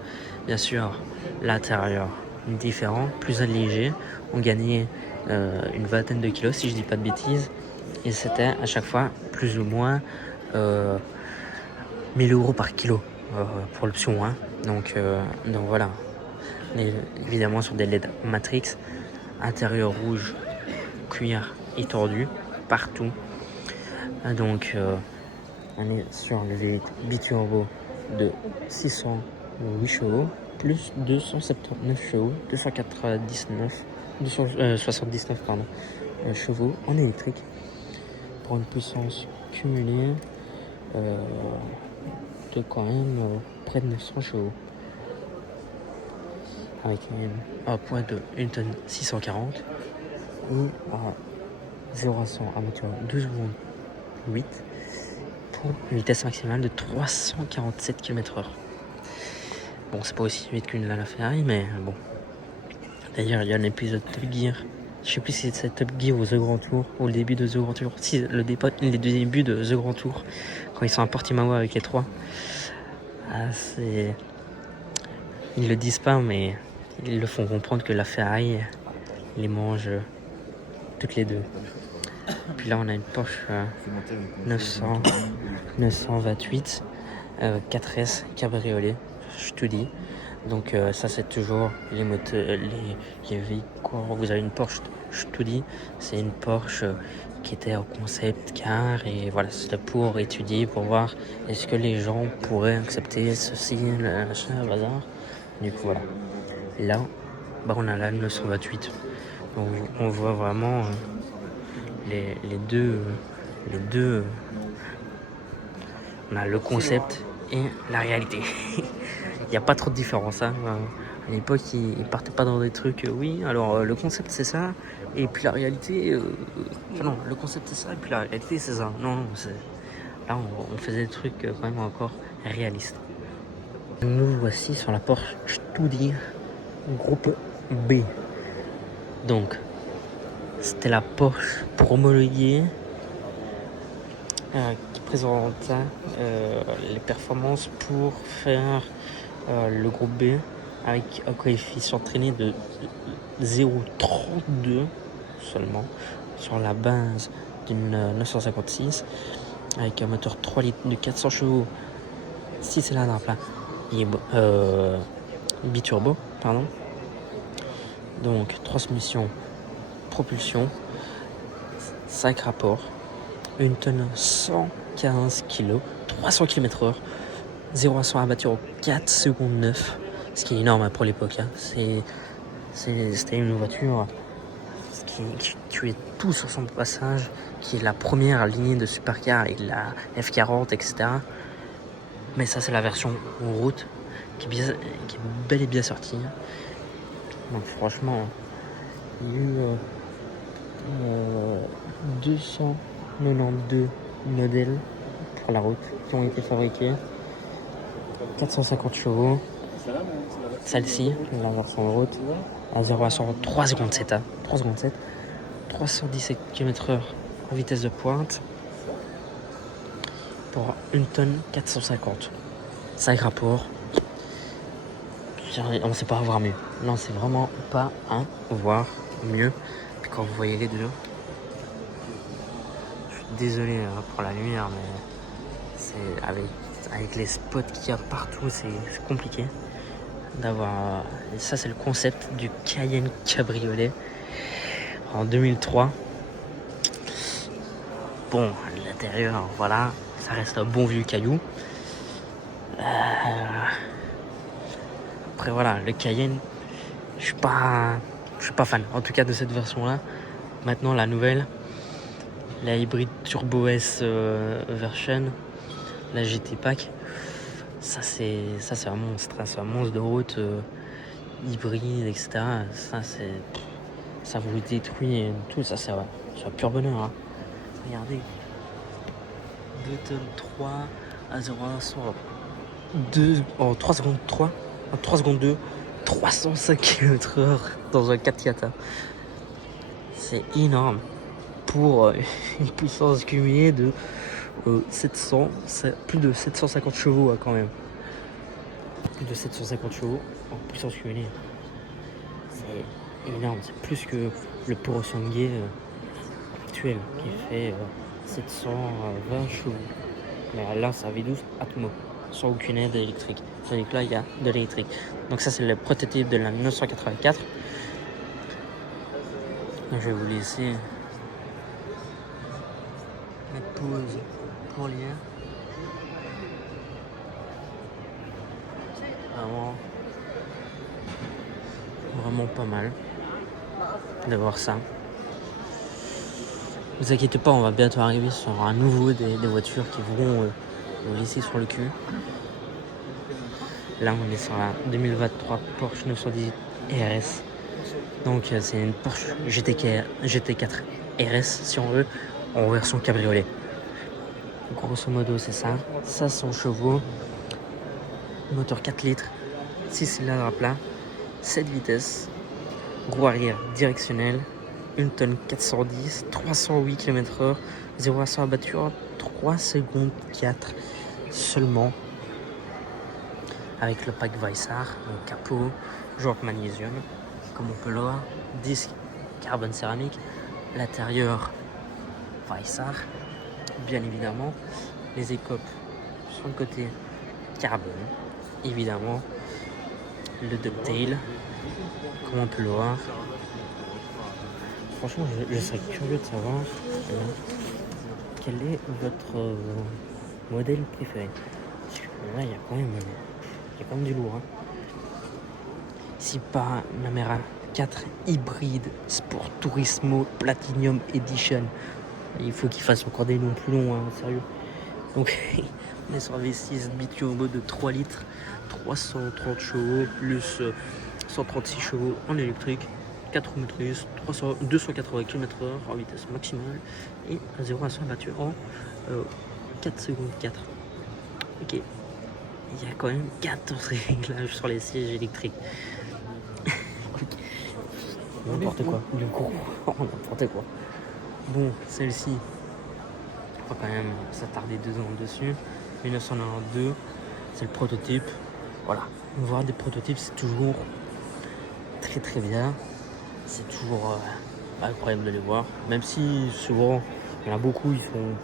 Bien sûr, l'intérieur différent, plus allégé. On gagnait une vingtaine de kilos, si je dis pas de bêtises. Et c'était à chaque fois plus ou moins 1000 € par kilo pour l'option 1. Donc voilà. Et évidemment sur des LED Matrix, intérieur rouge, cuir étendu partout. Donc on est sur le V8 biturbo de 608 chevaux plus 279 chevaux, 279 chevaux en électrique pour une puissance cumulée de quand même près de 900 chevaux avec un poids de 1 tonne 640 et 0 à 100 à moteur 12 secondes 8 pour une vitesse maximale de 347 km/h. Bon, c'est pas aussi vite qu'une Lala Ferrari, mais bon. D'ailleurs, il y a un épisode Top Gear. Je sais plus si c'est Top Gear ou The Grand Tour, ou le début de The Grand Tour. Si, les débuts de The Grand Tour, quand ils sont à Portimao avec les trois. Ils le disent pas, mais ils le font comprendre que la Ferrari les mange toutes les deux. Puis là, on a une Porsche 928 4S cabriolet, je te dis. Donc ça, c'est toujours les moteurs, les véhicules. Vous avez une Porsche, je te dis, c'est une Porsche qui était au concept car, et voilà, c'était pour étudier, pour voir est-ce que les gens pourraient accepter ceci, le machin, le bazar. Du coup, voilà. Là, on a la 928. On voit vraiment les deux. On a le concept et la réalité. Il n'y a pas trop de différence. Hein. À l'époque, ils partaient pas dans des trucs. Oui, alors le concept c'est ça, et puis la réalité. Non, le concept c'est ça, et puis la réalité c'est ça. Non, là on faisait des trucs quand même encore réalistes. Nous voici sur la Porsche Studi groupe B. Donc, c'était la Porsche pour homologuer qui présentait les performances pour faire le groupe B avec un coefficient traîné de 0,32 seulement sur la base d'une 956 avec un moteur 3 litres de 400 chevaux 6 cylindres à plat et biturbo, pardon. Donc transmission, propulsion, 5 rapports, 1 tonne 115 kg, 300 km/h, 0 à 100 abattu en 4 secondes 9, ce qui est énorme pour l'époque. Hein. C'était une voiture qui tuait tout sur son passage, qui est la première lignée de supercar avec la F40, etc. Mais ça, c'est la version route qui est bel et bien sortie. Donc franchement, il y a eu 292 modèles pour la route qui ont été fabriqués. 450 chevaux. Celle-ci, la version route, à 0 à 100, 3 secondes 7. 3 secondes 7. 317 km/h en vitesse de pointe. Pour 1 tonne 450. 5 rapports. On ne sait pas avoir mieux. Non, c'est vraiment pas un voir mieux. Puis quand vous voyez les deux, je suis désolé pour la lumière, mais c'est avec les spots qu'il y a partout, c'est compliqué d'avoir. Et ça, c'est le concept du Cayenne cabriolet en 2003. Bon, l'intérieur, voilà, ça reste un bon vieux caillou. Après voilà, le Cayenne, je suis pas fan. En tout cas de cette version-là, Maintenant la nouvelle, la hybride Turbo S version, la GT Pack, ça c'est un monstre, hein, c'est un monstre de route hybride, etc. Ça vous détruit et tout, ça c'est un pur bonheur. Hein. Regardez, 2 tonnes 3 à 0 à 100 en 3 secondes 3, en 3 secondes 2, 305 km/h dans un 4 Kata. C'est énorme pour une puissance cumulée de 700, plus de 750 chevaux quand même. Plus de 750 chevaux en puissance cumulée. C'est énorme, c'est plus que le Purosangue actuel qui fait 720 chevaux. Mais là, c'est un V12 Atmo, sans aucune aide électrique. Tandis que là, il y a de l'électrique. Donc ça, c'est le prototype de la 1984. Donc, je vais vous laisser mettre pause pour lire. Vraiment pas mal de voir ça. Ne vous inquiétez pas, on va bientôt arriver sur un nouveau des voitures qui vont vous laisser sur le cul. Là, on est sur la 2023 Porsche 918 RS. Donc, c'est une Porsche GT4 RS, si on veut, en version cabriolet. Grosso modo, c'est ça. 500 chevaux, moteur 4 litres, 6 cylindres à plat, 7 vitesses, roue arrière directionnelle, 1 tonne 410, 308 km/h, 0 à 100 abattu en 3 secondes 4 seulement. Avec le pack Weissach, le capot, joint magnésium, comme on peut le voir, disque carbone céramique, l'intérieur Weissach, bien évidemment, les écopes sur le côté carbone, évidemment, le ducktail, comme on peut le voir. Franchement, je serais curieux de savoir quel est votre modèle préféré. Parce que là, il y a quand même du lourd. Hein. Ici, Panamera 4 hybride Sport Turismo Platinum Edition. Il faut qu'il fasse encore des noms plus longs, hein, sérieux. Donc, on est sur un V6 biturbo de 3 litres, 330 chevaux, plus 136 chevaux en électrique, 4 roues motrices, 280 km/h en vitesse maximale et 0 à 100 battu en 4 secondes 4. Ok, il y a quand même 14 réglages sur les sièges électriques. N'importe quoi, du coup, n'importe quoi. Bon, celle-ci, il faut quand même s'attarder 2 ans dessus. 1992, c'est le prototype. Voilà, voir des prototypes, c'est toujours très très bien. C'est toujours incroyable de les voir. Même si souvent, il y en a beaucoup, ils sont.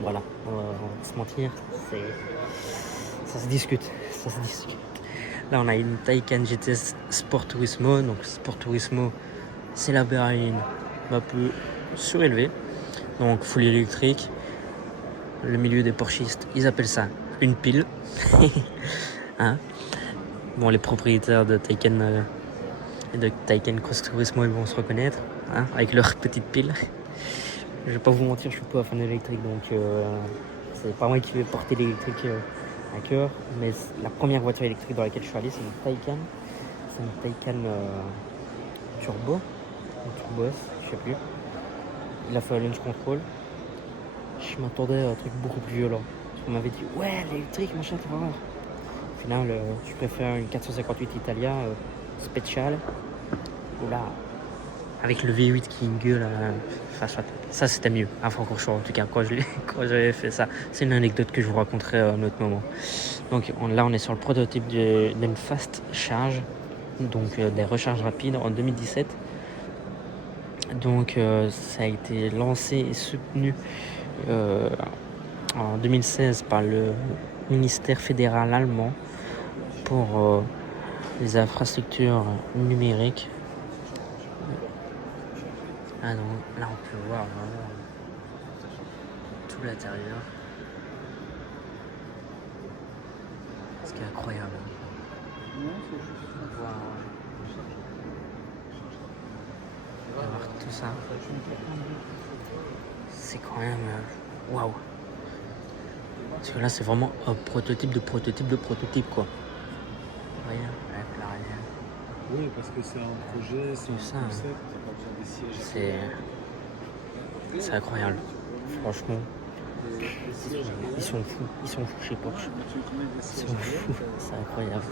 Voilà, on va se mentir, ça se discute. Là, on a une Taycan GT Sport Turismo. Donc, Sport Turismo, c'est la berline un peu surélevée. Donc, full électrique. Le milieu des Porschistes, ils appellent ça une pile. Hein, bon, les propriétaires de Taycan et de Taycan Cross Turismo, ils vont se reconnaître, hein, avec leur petite pile. Je vais pas vous mentir, je suis pas fan d'électrique, donc c'est pas moi qui vais porter l'électrique à cœur. Mais la première voiture électrique dans laquelle je suis allé, c'est une Taycan. C'est une Taycan Turbo, ou Turbo S, je sais plus. Il a fait un launch control. Je m'attendais à un truc beaucoup plus violent. On m'avait dit, ouais, l'électrique, machin, tu vas voir. Au final, je préfère une 458 Italia Special. Ou là, avec le V8 qui gueule, ça c'était mieux à Francorchamps en tout cas quand j'avais fait ça. C'est une anecdote que je vous raconterai à un autre moment. Donc là on est sur le prototype d'une fast charge, donc des recharges rapides en 2017. Donc ça a été lancé et soutenu en 2016 par le ministère fédéral allemand pour les infrastructures numériques. Ah non, là on peut voir vraiment tout l'intérieur. Ce qui est incroyable. On va voir tout ça. C'est quand même... Waouh. Parce que là, c'est vraiment un prototype de prototype de prototype, quoi. Vous voyez, avec l'arrière. Oui, parce que c'est un projet, c'est un ça, concept, t'as pas besoin des sièges. C'est incroyable. Franchement, ils sont fous chez Porsche. Ils sont fous, c'est incroyable.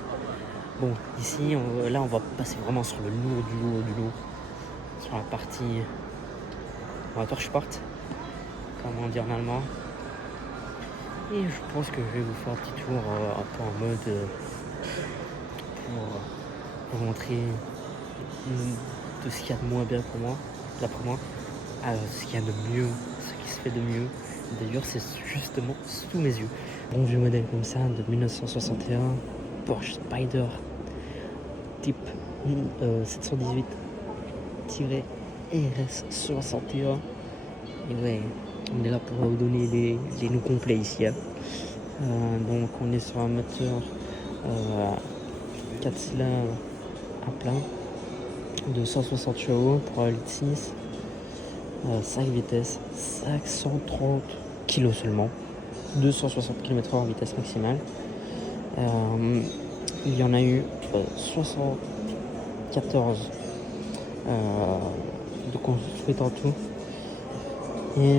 Bon, ici, là, on va passer vraiment sur le lourd du lourd. Sur la partie Motorsport, comme on dit en allemand. Et je pense que je vais vous faire un petit tour un peu en mode pour vous montrer de ce qu'il y a de moins bien pour moi, d'après moi, ce qu'il y a de mieux, ce qui se fait de mieux. D'ailleurs, c'est justement sous mes yeux. Bon vieux modèle comme ça, de 1961, Porsche Spyder, type 718-RS61. Et ouais, on est là pour vous donner les noms complets ici. Hein. Donc on est sur un moteur 4 cylindres à plein de 160 chevaux pour un 1,6 litre, 5 vitesses, 530 kg seulement, 260 km/h en vitesse maximale. Il y en a eu 74 de construits en tout. Et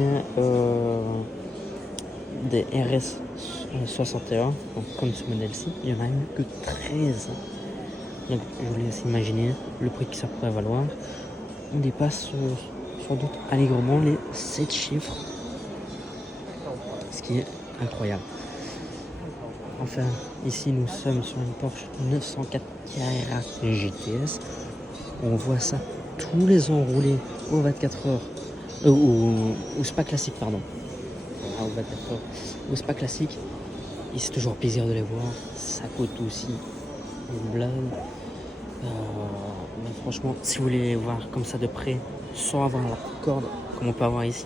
des RS 61, donc comme ce modèle-ci, il n'y en a eu que 13. Donc je vous laisse imaginer le prix que ça pourrait valoir. On dépasse sans doute allègrement les 7 chiffres, ce qui est incroyable. Enfin, ici nous sommes sur une Porsche 904 Carrera GTS. On voit ça tous les ans rouler aux 24 heures. Au Spa classique, pardon. Au 24 heures. Au Spa classique. Et c'est toujours plaisir de les voir. Ça coûte aussi une blague. Mais franchement, si vous voulez les voir comme ça de près, sans avoir la corde, comme on peut avoir ici,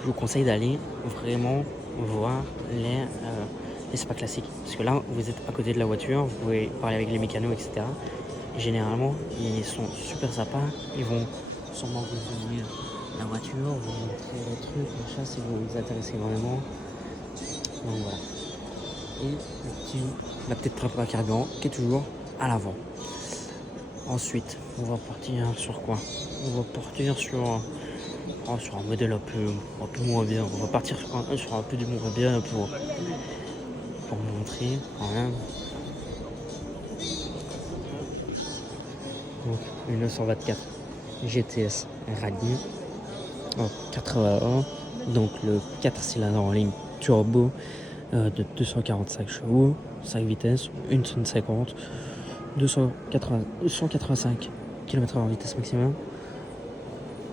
je vous conseille d'aller vraiment voir les Spa classiques. Parce que là, vous êtes à côté de la voiture, vous pouvez parler avec les mécanos, etc. Et généralement, ils sont super sympas. Ils vont sûrement vous donner la voiture, vous montrer les trucs, machin, si vous vous intéressez vraiment. Donc voilà. Et la petite trappe à carburant qui est toujours à l'avant. Ensuite, on va partir sur quoi? On va partir sur un modèle un peu moins bien. On va partir sur un peu du moins bien pour montrer quand même. Donc 1924 GTS Rallye en 81, donc le 4 cylindres en ligne turbo de 245 chevaux, 5 vitesses, 1,50, 185 km/h en vitesse maximum,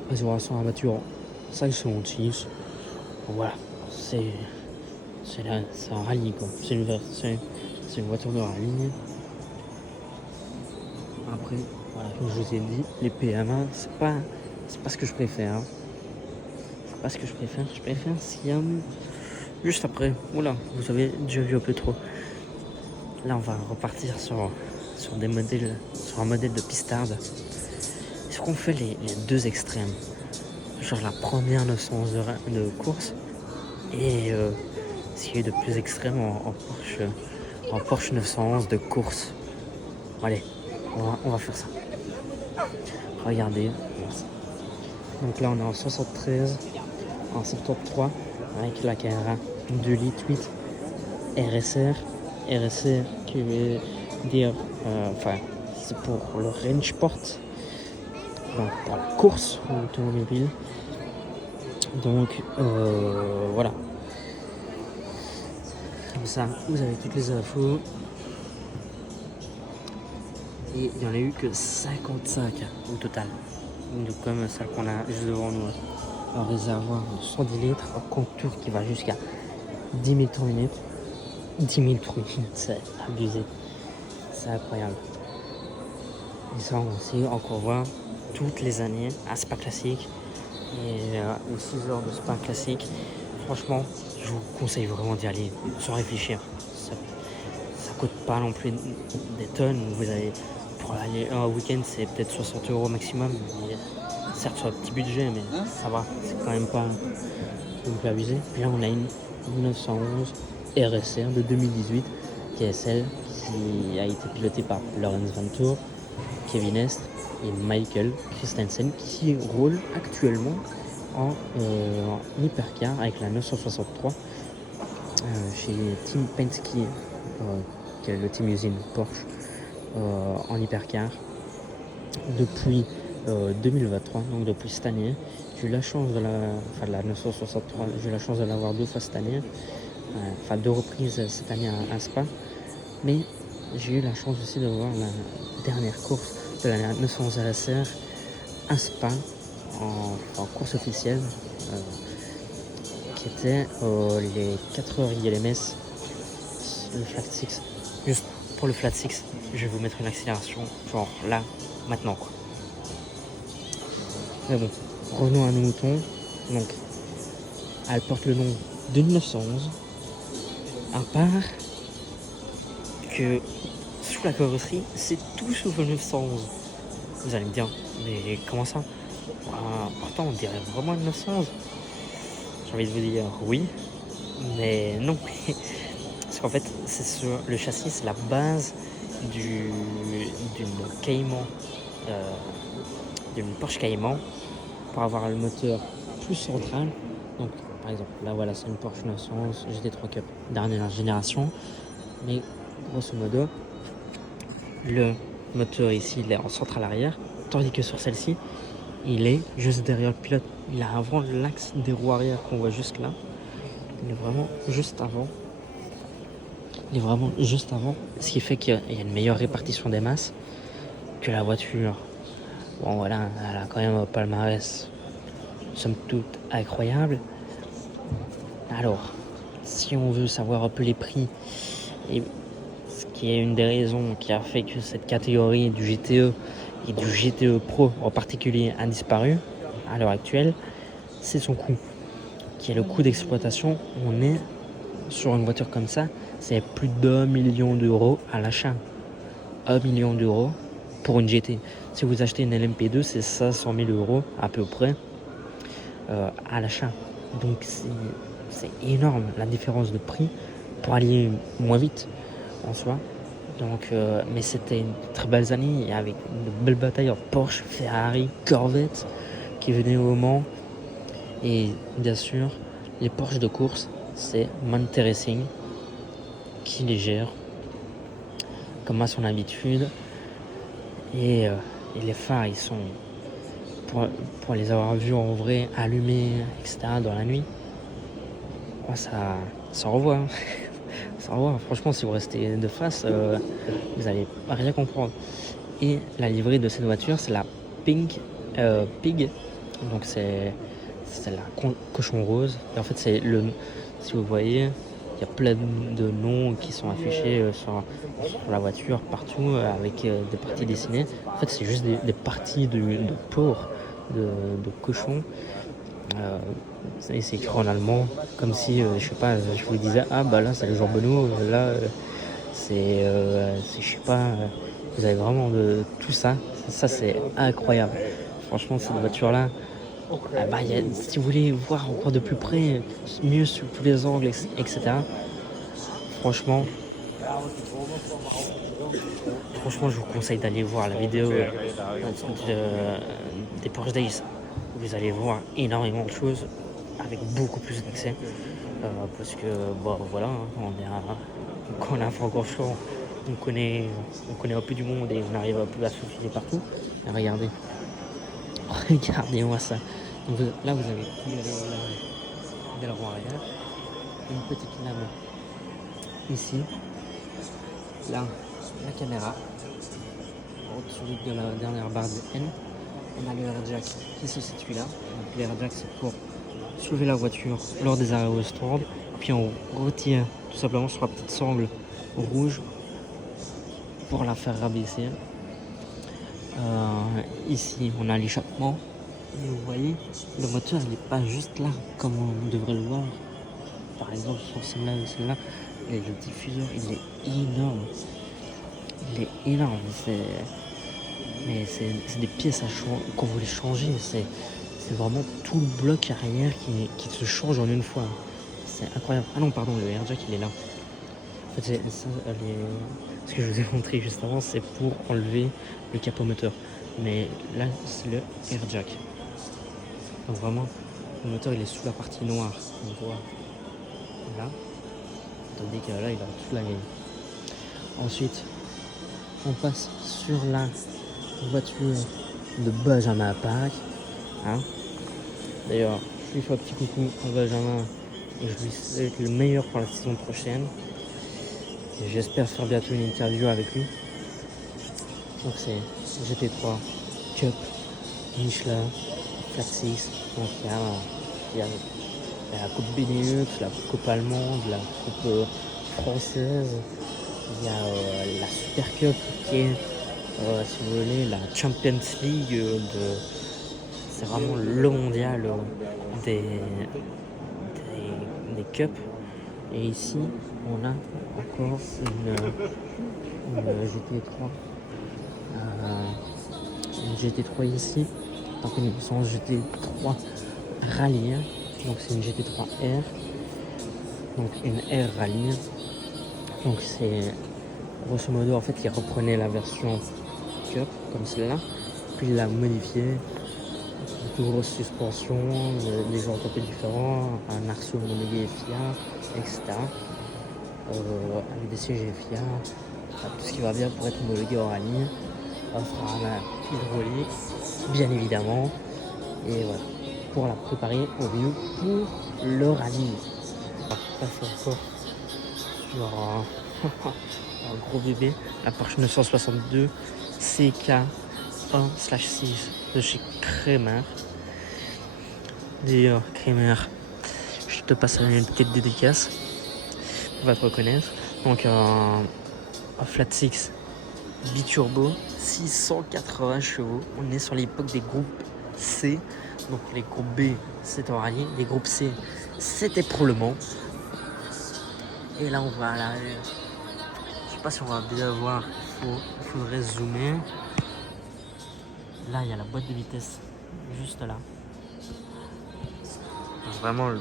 réservation à voiture 5,6. Voilà, c'est un rallye quoi, c'est une voiture de rallye. Après, voilà, comme je vous ai dit, les PM1, c'est pas ce que je préfère. Hein. C'est pas ce que je préfère. Je préfère Siam juste après. Oula, vous avez déjà vu un peu trop. Là, on va repartir sur un modèle de pistarde. Est-ce qu'on fait les deux extrêmes? Genre la première 911 de course et ce qui est de plus extrême en Porsche 911 de course. Allez, on va faire ça. Regardez. Donc là, on est en 73, en 73, avec la Carrera 2,8 litres RSR qui veut dire, c'est pour le range sport, donc pour la course automobile. Donc voilà. Comme ça, vous avez toutes les infos. Et il n'y en a eu que 55 au total. Donc comme celle qu'on a juste devant nous. Un réservoir de 110 litres, un compteur qui va jusqu'à 10 000 tours minutes. 10 000 tours minutes, c'est abusé. C'est incroyable. Et ça, on sait encore voir toutes les années à Spa Classique et aux 6 heures de Spa Classique. Franchement, je vous conseille vraiment d'y aller sans réfléchir. Ça coûte pas non plus des tonnes. Vous avez, pour aller un week-end, c'est peut-être 60 € maximum. Mais certes sur un petit budget, mais ça va, c'est quand même pas non plus abusé. Puis là, on a une 911 RSR de 2018, qui est celle qui a été pilotée par Lawrence Venturi, Kevin Est et Michael Christensen, qui roule actuellement en hypercar avec la 963 chez Team Penske, qui est le team usine Porsche, en hypercar depuis 2023, donc depuis cette année. J'ai eu la chance de la 963, j'ai eu la chance de l'avoir 2 fois cette année, 2 reprises cette année à Spa, mais j'ai eu la chance aussi de voir la dernière course de la 911 RSR à Spa en course officielle, qui était les 4 heures ILMS, le flat 6. Juste pour le flat 6, je vais vous mettre une accélération genre là, maintenant quoi. Mais bon, revenons à nos moutons. Donc, elle porte le nom de 911, à part que sous la carrosserie, c'est tout sauf le 911. Vous allez me dire, mais comment ça? Pourtant, on dirait vraiment le 911. J'ai envie de vous dire oui, mais non. Parce qu'en fait, le châssis, c'est la base d'une Cayman, d'une Porsche Cayman, pour avoir le moteur plus central. Donc, par exemple, là, voilà, c'est une Porsche 911 GT3 Cup, dernière génération. Mais grosso modo, le moteur ici, il est en centrale arrière, tandis que sur celle-ci, il est juste derrière le pilote. Il a avant l'axe des roues arrière qu'on voit juste là. Il est vraiment juste avant. Ce qui fait qu'il y a une meilleure répartition des masses que la voiture. Bon, voilà, elle a quand même un palmarès, somme toute, incroyable. Alors, si on veut savoir un peu les prix, et ce qui est une des raisons qui a fait que cette catégorie du GTE et du GTE Pro en particulier a disparu à l'heure actuelle, c'est son coût, qui est le coût d'exploitation. On est sur une voiture comme ça, c'est plus d'1 million d'euros à l'achat. 1 million d'euros pour une GT. Si vous achetez une LMP2, c'est 500 000 euros à peu près à l'achat. Donc c'est énorme la différence de prix pour aller moins vite en soi. Donc, mais c'était une très belle année avec de belles batailles en Porsche, Ferrari, Corvette qui venaient au Mans. Et bien sûr, les Porsche de course, c'est Monte Racing qui les gère comme à son habitude. Et les phares, ils sont, pour les avoir vus en vrai, allumés, etc. dans la nuit, ça revoit. Hein. Ça revoit. Franchement, si vous restez de face, vous n'allez rien comprendre. Et la livrée de cette voiture, c'est la Pig. Donc c'est la cochon rose. Et en fait, si vous voyez, il y a plein de noms qui sont affichés sur la voiture partout avec des parties dessinées. En fait, c'est juste des parties de porc, de cochon. Et c'est écrit en allemand, comme si, je sais pas, je vous disais, ah bah là c'est le jambonneau, là c'est je sais pas, vous avez vraiment de tout ça. Ça c'est incroyable. Franchement, cette voiture-là, si vous voulez voir encore de plus près, mieux sur tous les angles, etc. Franchement, je vous conseille d'aller voir la vidéo des Porsche Days. Vous allez voir énormément de choses avec beaucoup plus d'accès. Parce que, voilà, on est un franc-corchon, on connaît un peu du monde et on arrive un peu à se faufiler partout. Et regardez-moi ça. Donc là, vous avez l'aileron arrière, une petite lame ici, là, la caméra, au-dessus de la dernière barre de N. On a le air jack qui se situe là. Donc l'air jack, c'est pour soulever la voiture lors des arrêts au stand. Puis on retire tout simplement sur la petite sangle rouge pour la faire rabaisser. Ici, on a l'échappement. Et vous voyez, le moteur il n'est pas juste là comme on devrait le voir. Par exemple, sur celle-là et celle-là, et le diffuseur il est énorme. Il est énorme. mais c'est des pièces qu'on voulait changer. C'est vraiment tout le bloc arrière qui se change en une fois. C'est incroyable. Ah non, pardon, le airjack il est là. En fait, ce que je vous ai montré juste avant, c'est pour enlever le capot moteur. Mais là, c'est le airjack. Donc vraiment, le moteur il est sous la partie noire. On voit là. Tandis que là, il a toute la grille. Ensuite, on passe sur la voiture de Benjamin Pack. Hein. D'ailleurs, je lui fais un petit coucou à Benjamin et je lui souhaite le meilleur pour la saison prochaine. Et j'espère faire bientôt une interview avec lui. Donc c'est GT3, Cup, Michelin, Flat Six. Donc il y a la coupe Benelux, la coupe allemande, la coupe française. Il y a la Super Cup qui est, si vous voulez, la Champions League c'est vraiment le mondial des cups. Et ici, on a encore une GT3. Une GT3 ici. Donc une licence GT3 Rallye. Donc c'est une GT3 R. Donc une R Rallye. Donc c'est grosso modo en fait il reprenait la version Cup comme celle-là. Puis il l'a modifiée. Plus grosse suspension, des genres un peu différents, un arceau homologué FIA, etc. Avec des sièges FIA, tout ce qui va bien pour être homologué en rallye. Un frein à main hydraulique, bien évidemment. Et voilà, pour la préparer au mieux pour le rallye. Ça c'est encore sur un gros bébé, la Porsche 962 CK1/6 de chez Kremer. D'ailleurs, Kremer, je te passe une petite dédicace. On va te reconnaître. Donc, un Flat Six biturbo, 680 chevaux. On est sur l'époque des groupes C. Donc, les groupes B, c'était en rallye. Les groupes C, c'était pour le Mans. Et là, on va à l'arrière. Je sais pas si on va bien voir. Il faudrait zoomer. Là, il y a la boîte de vitesse juste là. Donc vraiment,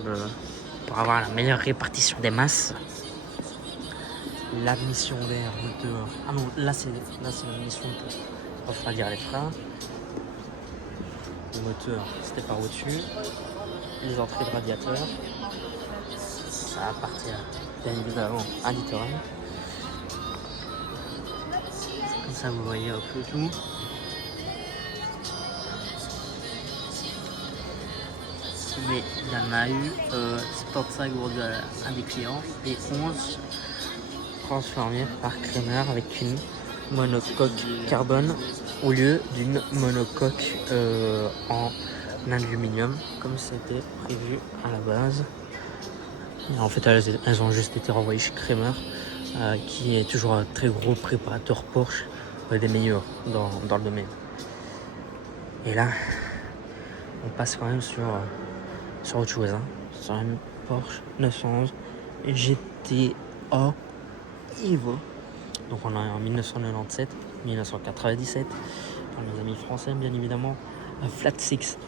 pour avoir la meilleure répartition des masses, l'admission d'air moteur. Ah non, là c'est l'admission pour refroidir les freins. Le moteur, c'était par au-dessus. Les entrées de radiateur. Ça appartient bien évidemment à l'Itoran. Comme ça, vous voyez un peu tout. Mais il y en a eu 75 aujourd'hui à des clients et 11 transformés par Kremer avec une monocoque carbone au lieu d'une monocoque en aluminium comme c'était prévu à la base. Et en fait, elles ont juste été renvoyées chez Kremer qui est toujours un très gros préparateur Porsche, des meilleurs dans le domaine. Et là, on passe quand même sur autre chose, hein. Sur une Porsche 911 GTA Evo. Donc on a en 1997, 1997, pour nos amis français bien évidemment, un Flat Six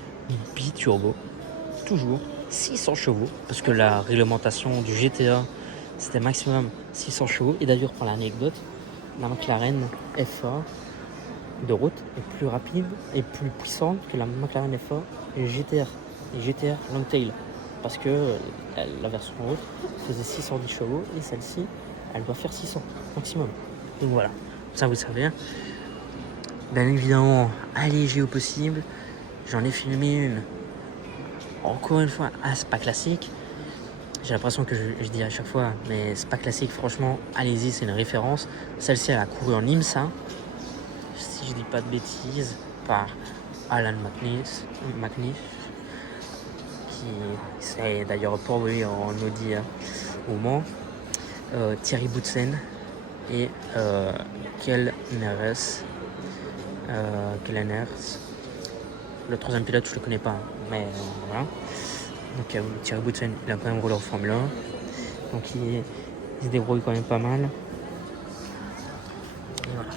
biturbo, toujours 600 chevaux, parce que la réglementation du GTA c'était maximum 600 chevaux. Et d'ailleurs, pour l'anecdote, la McLaren F1 de route est plus rapide et plus puissante que la McLaren F1 et GTR Longtail, parce que la version route faisait 610 chevaux et celle-ci elle doit faire 600 maximum. Donc voilà, ça vous savez. Bien évidemment, allégé au possible. J'en ai filmé une, encore une fois, c'est pas classique. J'ai l'impression que je dis à chaque fois, mais c'est pas classique, franchement, allez-y, c'est une référence. Celle-ci, elle a couru en IMSA, si je dis pas de bêtises, par Alan McNish, qui s'est d'ailleurs pourvu en Audi au Mans, Thierry Boutsen et Kellners. Le troisième pilote, je le connais pas, mais voilà. Donc Thierry Boutsen, il a quand même roulé en Formule 1, donc il se débrouille quand même pas mal. Et voilà.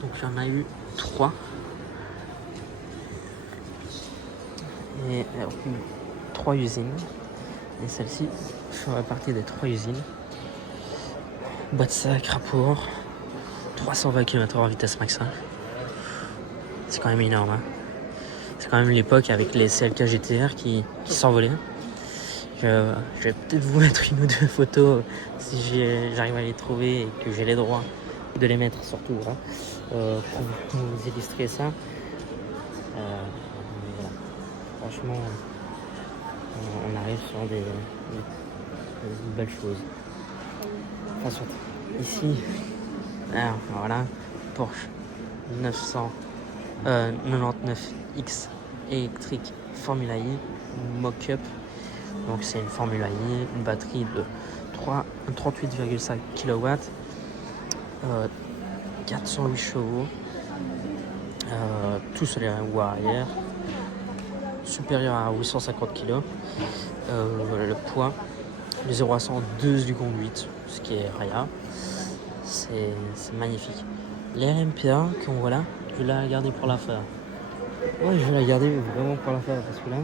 Donc j'en ai eu 3. Et 3 usines. Et celle-ci ferait partie des 3 usines. Boîte sac, rapport, 320 km/h vitesse max 1. C'est quand même énorme. Hein. C'est quand même l'époque avec les CLK GTR qui s'envolaient. Je vais peut-être vous mettre une ou deux photos si j'arrive à les trouver et que j'ai les droits de les mettre surtout hein, pour vous illustrer ça. Voilà. Franchement, on arrive sur des belles choses. Enfin, surtout ici, alors, voilà, Porsche 999X électrique Formula I mock-up. Donc c'est une Formula I, une batterie de 38,5 kW, 408 chevaux, tout sur les roues arrière, supérieur à 850 kg. Le poids, le 0 à 100, 2 secondes 8, ce qui est rien. C'est magnifique. Les LMP1 qu'on voit là, je vais la garder pour la faire. Ouais, je vais la garder vraiment pour la faire parce que là,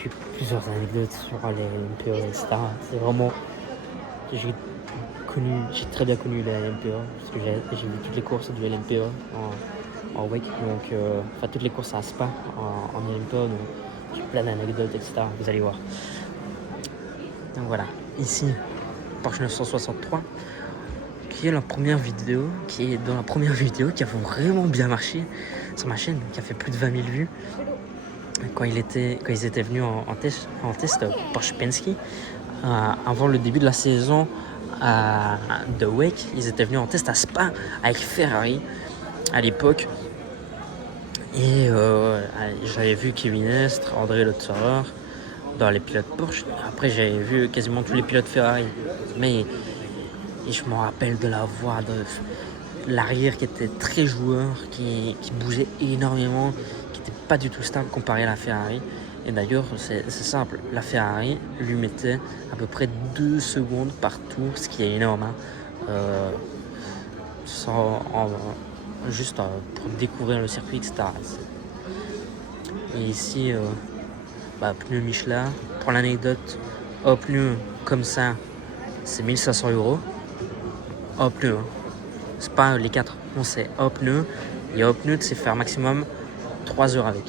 j'ai plusieurs anecdotes sur les LMP1, etc. C'est vraiment. J'ai très bien connu les LMP1 parce que j'ai vu toutes les courses du LMP1 en WEC, donc enfin toutes les courses à Spa en LMP1, donc j'ai plein d'anecdotes, etc. Vous allez voir. Donc voilà, ici Porsche 963. Qui est dans la première vidéo qui a vraiment bien marché sur ma chaîne, qui a fait plus de 20 000 vues quand ils étaient venus en test Porsche Penske avant le début de la saison de WEC. Ils étaient venus en test à Spa avec Ferrari à l'époque et j'avais vu Kevin Estre, André Lotterer dans les pilotes Porsche. Après j'avais vu quasiment tous les pilotes Ferrari, mais et je me rappelle de la voix, de l'arrière qui était très joueur, qui bougeait énormément, qui n'était pas du tout stable comparé à la Ferrari. Et d'ailleurs, c'est simple, la Ferrari lui mettait à peu près 2 secondes par tour, ce qui est énorme. Hein. Juste pour découvrir le circuit, etc. Et ici, pneu Michelin. Pour l'anecdote, un pneu comme ça, c'est 1500 €. Un pneu, hein. C'est pas les 4, non, c'est un pneu. Et un pneu, tu sais faire maximum 3 heures avec.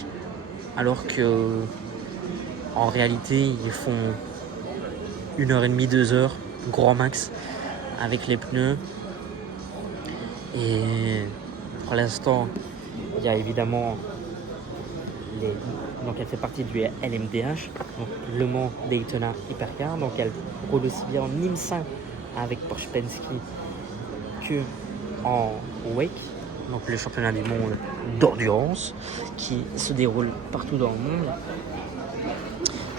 Alors que en réalité, ils font 1h30, 2 heures, grand max, avec les pneus. Et pour l'instant, il y a évidemment donc elle fait partie du LMDH, donc Le Mans Daytona Hypercar. Donc elle roule aussi bien en IMSA avec Porsche Penske que en WEC, donc le championnat du monde d'endurance qui se déroule partout dans le monde,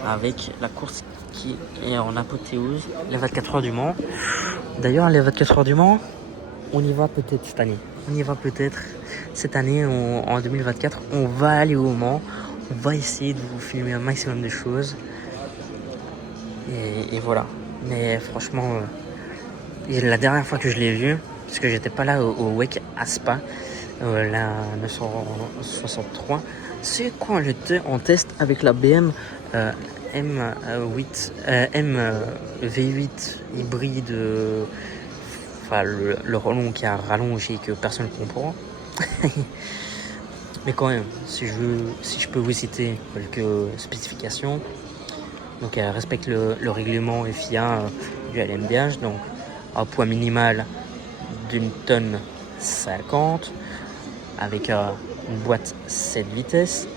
avec la course qui est en apothéose, les 24 heures du Mans. D'ailleurs, les 24 heures du Mans, on y va peut-être cette année. Cette année, en 2024, on va aller au Mans. On va essayer de vous filmer un maximum de choses. Et voilà. Mais franchement, la dernière fois que je l'ai vu, parce que j'étais pas là au WEC à Spa, la 963, c'est quand j'étais en test avec la BM V8 hybride, le relon qui a rallongé que personne ne comprend. Mais quand même, si je peux vous citer quelques spécifications, donc elle respecte le règlement FIA du LMDH, donc un poids minimal d'1 tonne 50 avec une boîte 7 vitesses.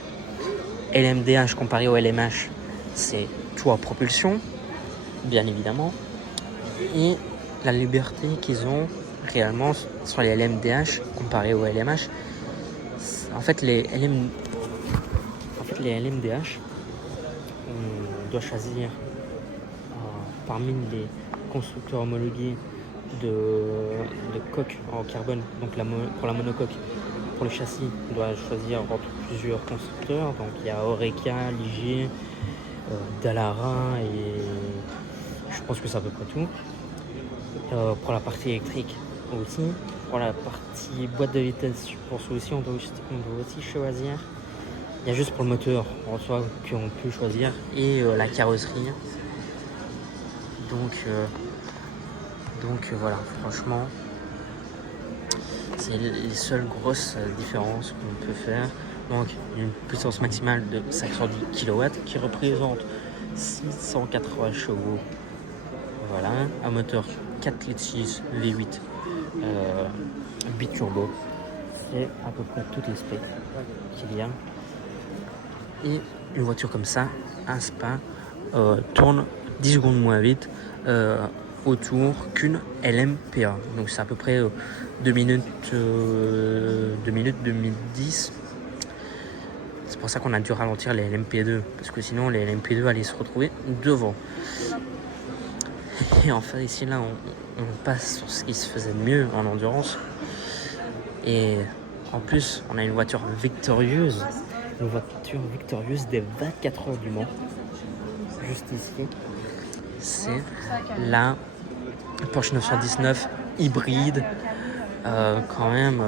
LMDH comparé au LMH, c'est tout en propulsion, bien évidemment. Et la liberté qu'ils ont réellement sur les LMDH comparé au LMH, en fait les LMDH, on doit choisir parmi les constructeurs homologués de coque en carbone, donc pour la monocoque. Pour le châssis, on doit choisir entre plusieurs constructeurs, donc il y a Oreca, Ligier, Dallara et je pense que c'est à peu près tout. Pour la partie électrique aussi, pour la partie boîte de vitesse, pour celui-ci, on doit aussi choisir. Il y a juste pour le moteur en soi qu'on peut choisir et la carrosserie. Donc voilà, franchement, c'est les seules grosses différences qu'on peut faire. Donc une puissance maximale de 510 kW qui représente 680 chevaux. Voilà, un moteur 4 litres 6 V8 biturbo. C'est à peu près toutes les specs qu'il y a. Et une voiture comme ça, un Spa, tourne 10 secondes moins vite autour qu'une LMPA. Donc c'est à peu près 2 minutes 2010. C'est pour ça qu'on a dû ralentir les LMP2, parce que sinon les LMP2 allaient se retrouver devant. Et enfin ici là on passe sur ce qui se faisait de mieux en endurance. Et en plus on a une voiture victorieuse des 24 heures du Mans. Juste ici. C'est la Porsche 919 hybride. Quand même,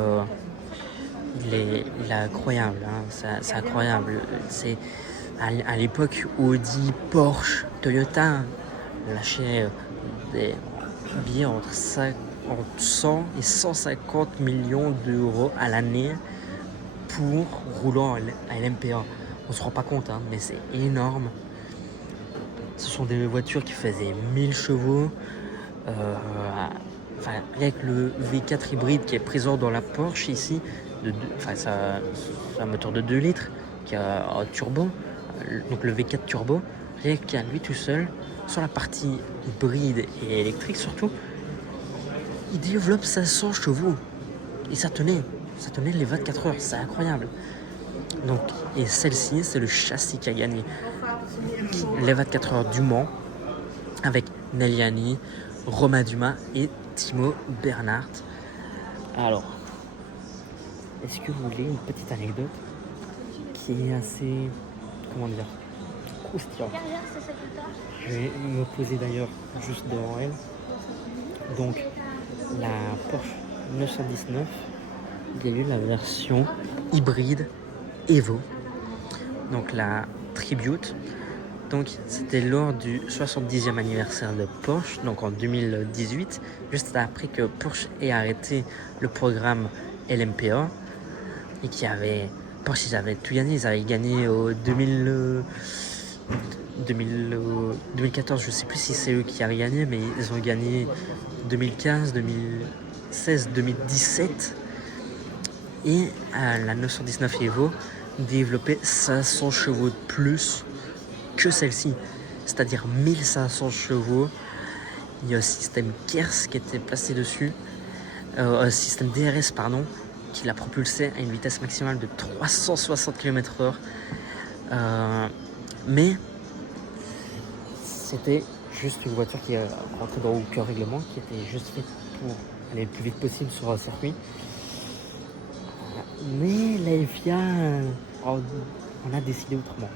il est incroyable. Hein. C'est incroyable. C'est à l'époque où Audi, Porsche, Toyota lâchaient des billets entre 100 et 150 millions d'euros à l'année pour roulant à LMPA. On se rend pas compte, hein, mais c'est énorme. Ce sont des voitures qui faisaient 1000 chevaux. Rien que le V4 hybride qui est présent dans la Porsche ici, c'est un moteur de 2 litres qui a un turbo, donc le V4 turbo, rien qu'à lui tout seul, sur la partie hybride et électrique surtout, il développe 500 chevaux. Et ça tenait les 24 heures, c'est incroyable. Donc, et celle-ci, c'est le châssis qui a gagné les 24 heures du Mans avec Neliani, Romain Dumas et Timo Bernhard. Alors, est-ce que vous voulez une petite anecdote qui est assez, croustillante. Je vais me poser d'ailleurs juste devant elle. Donc, la Porsche 919, il y a eu la version hybride Evo, donc la Tribute. Donc c'était lors du 70e anniversaire de Porsche, donc en 2018, juste après que Porsche ait arrêté le programme LMPA et Porsche ils avaient tout gagné, ils avaient gagné au 2014, je sais plus si c'est eux qui avaient gagné, mais ils ont gagné 2015, 2016, 2017 et la 919 Evo développait 500 chevaux de plus que celle-ci, c'est-à-dire 1500 chevaux. Il y a un système KERS qui était placé dessus, un système DRS qui l'a propulsé à une vitesse maximale de 360 km/h. Mais c'était juste une voiture qui est rentrée dans aucun règlement, qui était juste faite pour aller le plus vite possible sur un circuit. Mais la FIA on a décidé autrement.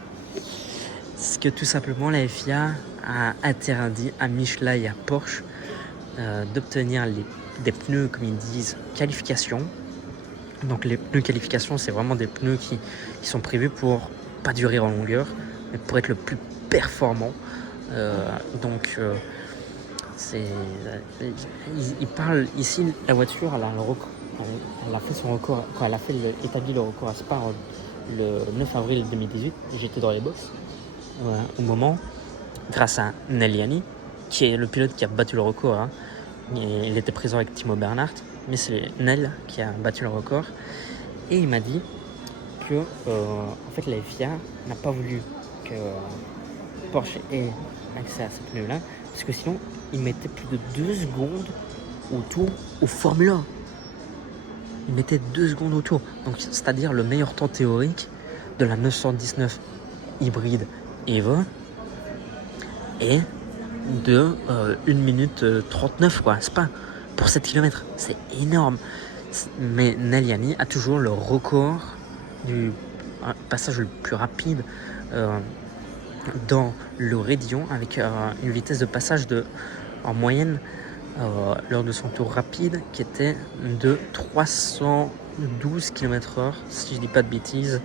C'est que tout simplement la FIA a interdit à Michelin et à Porsche d'obtenir des pneus, comme ils disent, qualification. Donc les pneus qualification, c'est vraiment des pneus qui sont prévus pour pas durer en longueur, mais pour être le plus performant. Il parle ici, la voiture, elle a fait son record, quand elle a établi le record à Spa le 9 avril 2018, j'étais dans les box. Au moment, grâce à Neliani, qui est le pilote qui a battu le record. Hein. Il était présent avec Timo Bernhard, mais c'est Nel qui a battu le record. Et il m'a dit que en fait, la FIA n'a pas voulu que Porsche ait accès à ces pneus-là, parce que sinon, il mettait plus de 2 secondes au tour au Formule 1. Il mettait 2 secondes au tour. Donc, c'est-à-dire le meilleur temps théorique de la 919 hybride Evo et de 1 minute 39 quoi, c'est pas pour 7 km, c'est énorme. Mais Neliani a toujours le record du passage le plus rapide dans le Raidillon avec une vitesse de passage en moyenne lors de son tour rapide qui était de 312 km/h, si je dis pas de bêtises.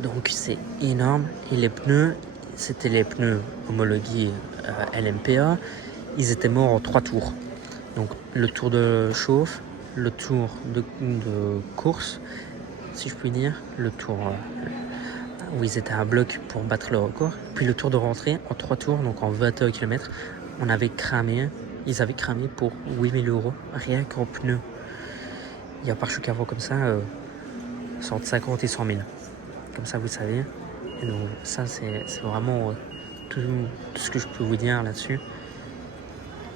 Donc c'est énorme. Et les pneus, c'était les pneus homologués LMPA. Ils étaient morts en 3 tours. Donc le tour de chauffe, le tour de course, si je puis dire, le tour où ils étaient à bloc pour battre le record, puis le tour de rentrée en 3 tours, donc en 21 km, ils avaient cramé pour 8 000 € rien qu'en pneus. Il y a par choc avant comme ça, entre 50 et 100 000. Comme ça, vous savez. Et donc ça, c'est vraiment tout ce que je peux vous dire là-dessus.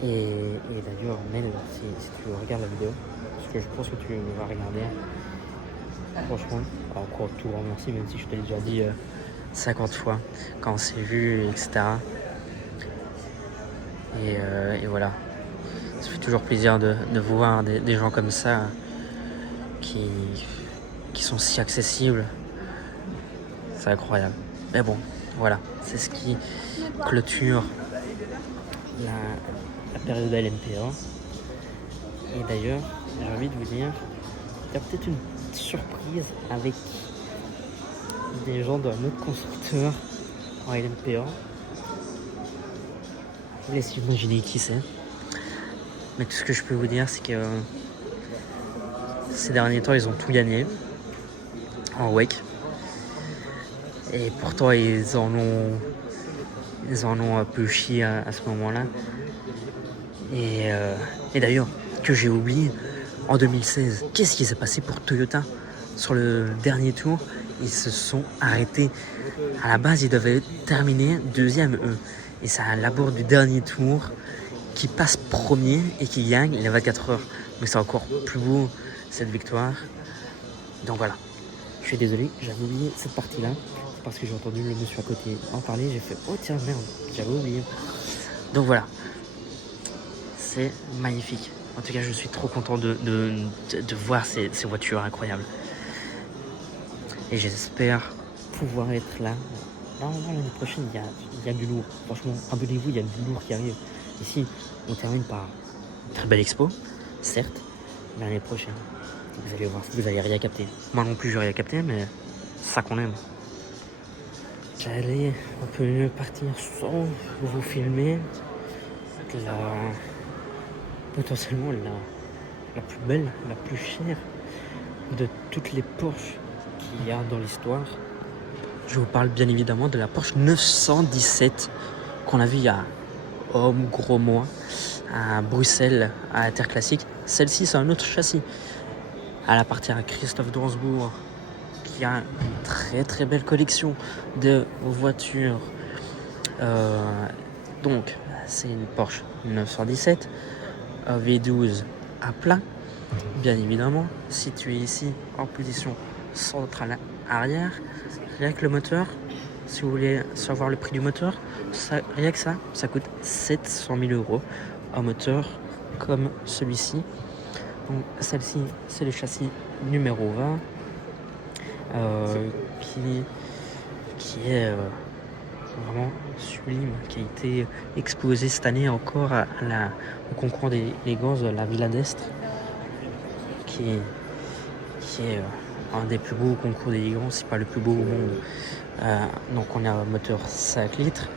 Et d'ailleurs, Mel, si tu regardes la vidéo, parce que je pense que tu vas regarder, franchement, encore tout remercie, même si je te l'ai déjà dit 50 fois, quand on s'est vu, etc. Et voilà. Ça fait toujours plaisir de voir des gens comme ça qui sont si accessibles. C'est incroyable. Mais bon, voilà. C'est ce qui clôture la période LMP1. Et d'ailleurs, j'ai envie de vous dire, il y a peut-être une surprise avec des gens d'un autre constructeur en LMP1. Je vous laisse imaginer qui c'est. Mais tout ce que je peux vous dire, c'est que ces derniers temps, ils ont tout gagné en WEC. Et pourtant, ils en ont un peu chié à ce moment-là. Et d'ailleurs, que j'ai oublié, en 2016, qu'est-ce qui s'est passé pour Toyota? Sur le dernier tour, ils se sont arrêtés. À la base, ils devaient terminer deuxième, eux. Et c'est à l'abord du dernier tour qui passe premier et qui gagne les 24 heures. Mais c'est encore plus beau, cette victoire. Donc voilà. Je suis désolé, j'avais oublié cette partie-là. C'est parce que j'ai entendu le monsieur à côté en parler. J'ai fait, oh tiens, merde, j'avais oublié. Donc voilà. C'est magnifique. En tout cas, je suis trop content de voir ces voitures incroyables. Et j'espère pouvoir être là. Normalement, l'année prochaine, il y a du lourd. Franchement, abonnez-vous, il y a du lourd qui arrive. Ici, on termine par une très belle expo, certes, mais l'année prochaine, vous allez voir, vous allez rien capter. Moi non plus, je vais rien capter, mais c'est ça qu'on aime. Allez, on peut partir sans vous filmer. Potentiellement la plus belle, la plus chère de toutes les Porsche qu'il y a dans l'histoire. Je vous parle bien évidemment de la Porsche 917 qu'on a vue il y a gros mois à Bruxelles à Interclassique. Celle-ci, c'est un autre châssis. Elle appartient à Christophe Dansbourg qui a une très très belle collection de voitures. Donc, c'est une Porsche 917 V12 à plat, bien évidemment, située ici en position centrale arrière. Rien que le moteur, si vous voulez savoir le prix du moteur, rien que ça coûte 700 000 € un moteur comme celui-ci. Donc celle-ci, c'est le châssis numéro 20 qui est vraiment sublime, qui a été exposé cette année encore au concours des gosses de la Villa d'Estre, qui est un des plus beaux concours d'élégance, c'est pas le plus beau au monde. Donc on a un moteur 5 litres,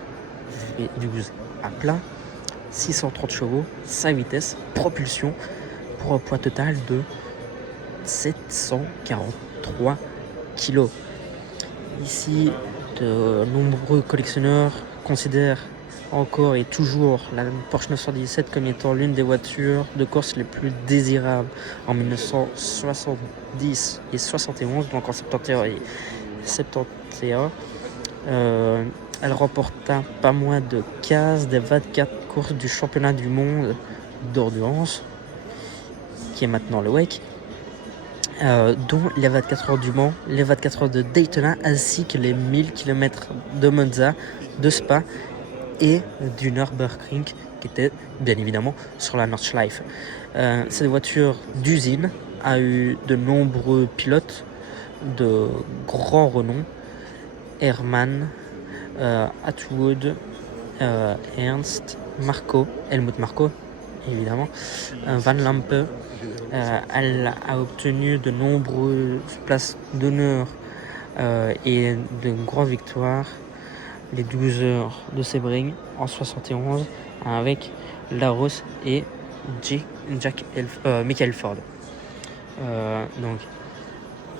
V12 à plat, 630 chevaux, 5 vitesses, propulsion, pour un poids total de 743 kg. Ici, de nombreux collectionneurs considèrent encore et toujours la Porsche 917 comme étant l'une des voitures de course les plus désirables en 1970 et 71, donc en 71 et 71. Elle remporta pas moins de 15 des 24 courses du championnat du monde d'endurance, qui est maintenant le WEC, dont les 24 heures du Mans, les 24 heures de Daytona, ainsi que les 1000 km de Monza, de Spa et du Nürburgring, qui était bien évidemment sur la Nordschleife. Cette voiture d'usine a eu de nombreux pilotes de grand renom: Hermann, Atwood, Ernst, Marco, Helmut Marko, évidemment, Van Lampe. Elle a obtenu de nombreuses places d'honneur et de grandes victoires, les 12 heures de Sebring en 71 avec Laros et Michael Ford. Donc,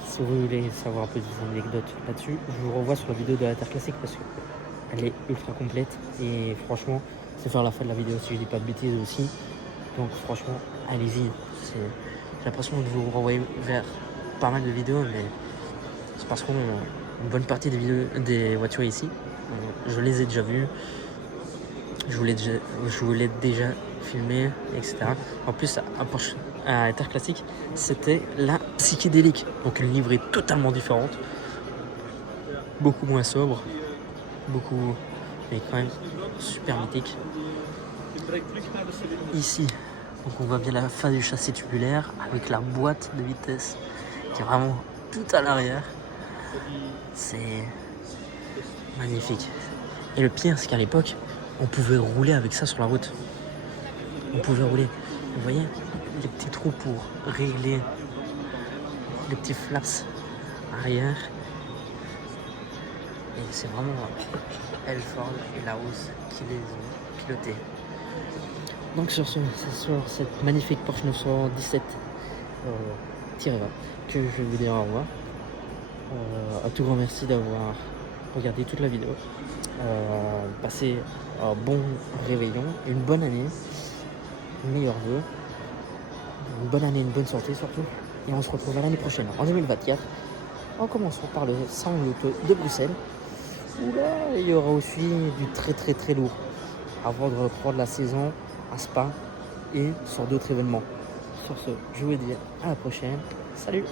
si vous voulez savoir un peu des anecdotes là-dessus, je vous renvoie sur la vidéo de la Terre Classique parce qu'elle est ultra complète et franchement, c'est vers la fin de la vidéo si je dis pas de bêtises aussi. Donc franchement, allez-y. J'ai l'impression de vous renvoyer vers pas mal de vidéos, mais c'est parce qu'on une bonne partie des voitures ici, je les ai déjà vues, je vous l'ai déjà filmé, etc. En plus, à Terre Classique, c'était la psychédélique, donc une livrée totalement différente, beaucoup moins sobre, mais quand même super mythique. Ici, donc on voit bien la fin du châssis tubulaire avec la boîte de vitesse qui est vraiment tout à l'arrière. C'est magnifique. Et le pire, c'est qu'à l'époque, on pouvait rouler avec ça sur la route. On pouvait rouler. Vous voyez, les petits trous pour régler les petits flaps arrière. Et c'est vraiment Elford et Larousse qui les ont pilotés. Donc sur cette magnifique Porsche 917 -20 que je vais vous dire au revoir. Un tout grand merci d'avoir regardé toute la vidéo. Passez un bon réveillon, une bonne année, meilleurs vœux, une bonne année, une bonne santé surtout. Et on se retrouve à l'année prochaine, en 2024, en commençant par le Salon de Bruxelles, où là il y aura aussi du très lourd avant de reprendre la saison à Spa et sur d'autres événements. Sur ce, je vous dis à la prochaine. Salut!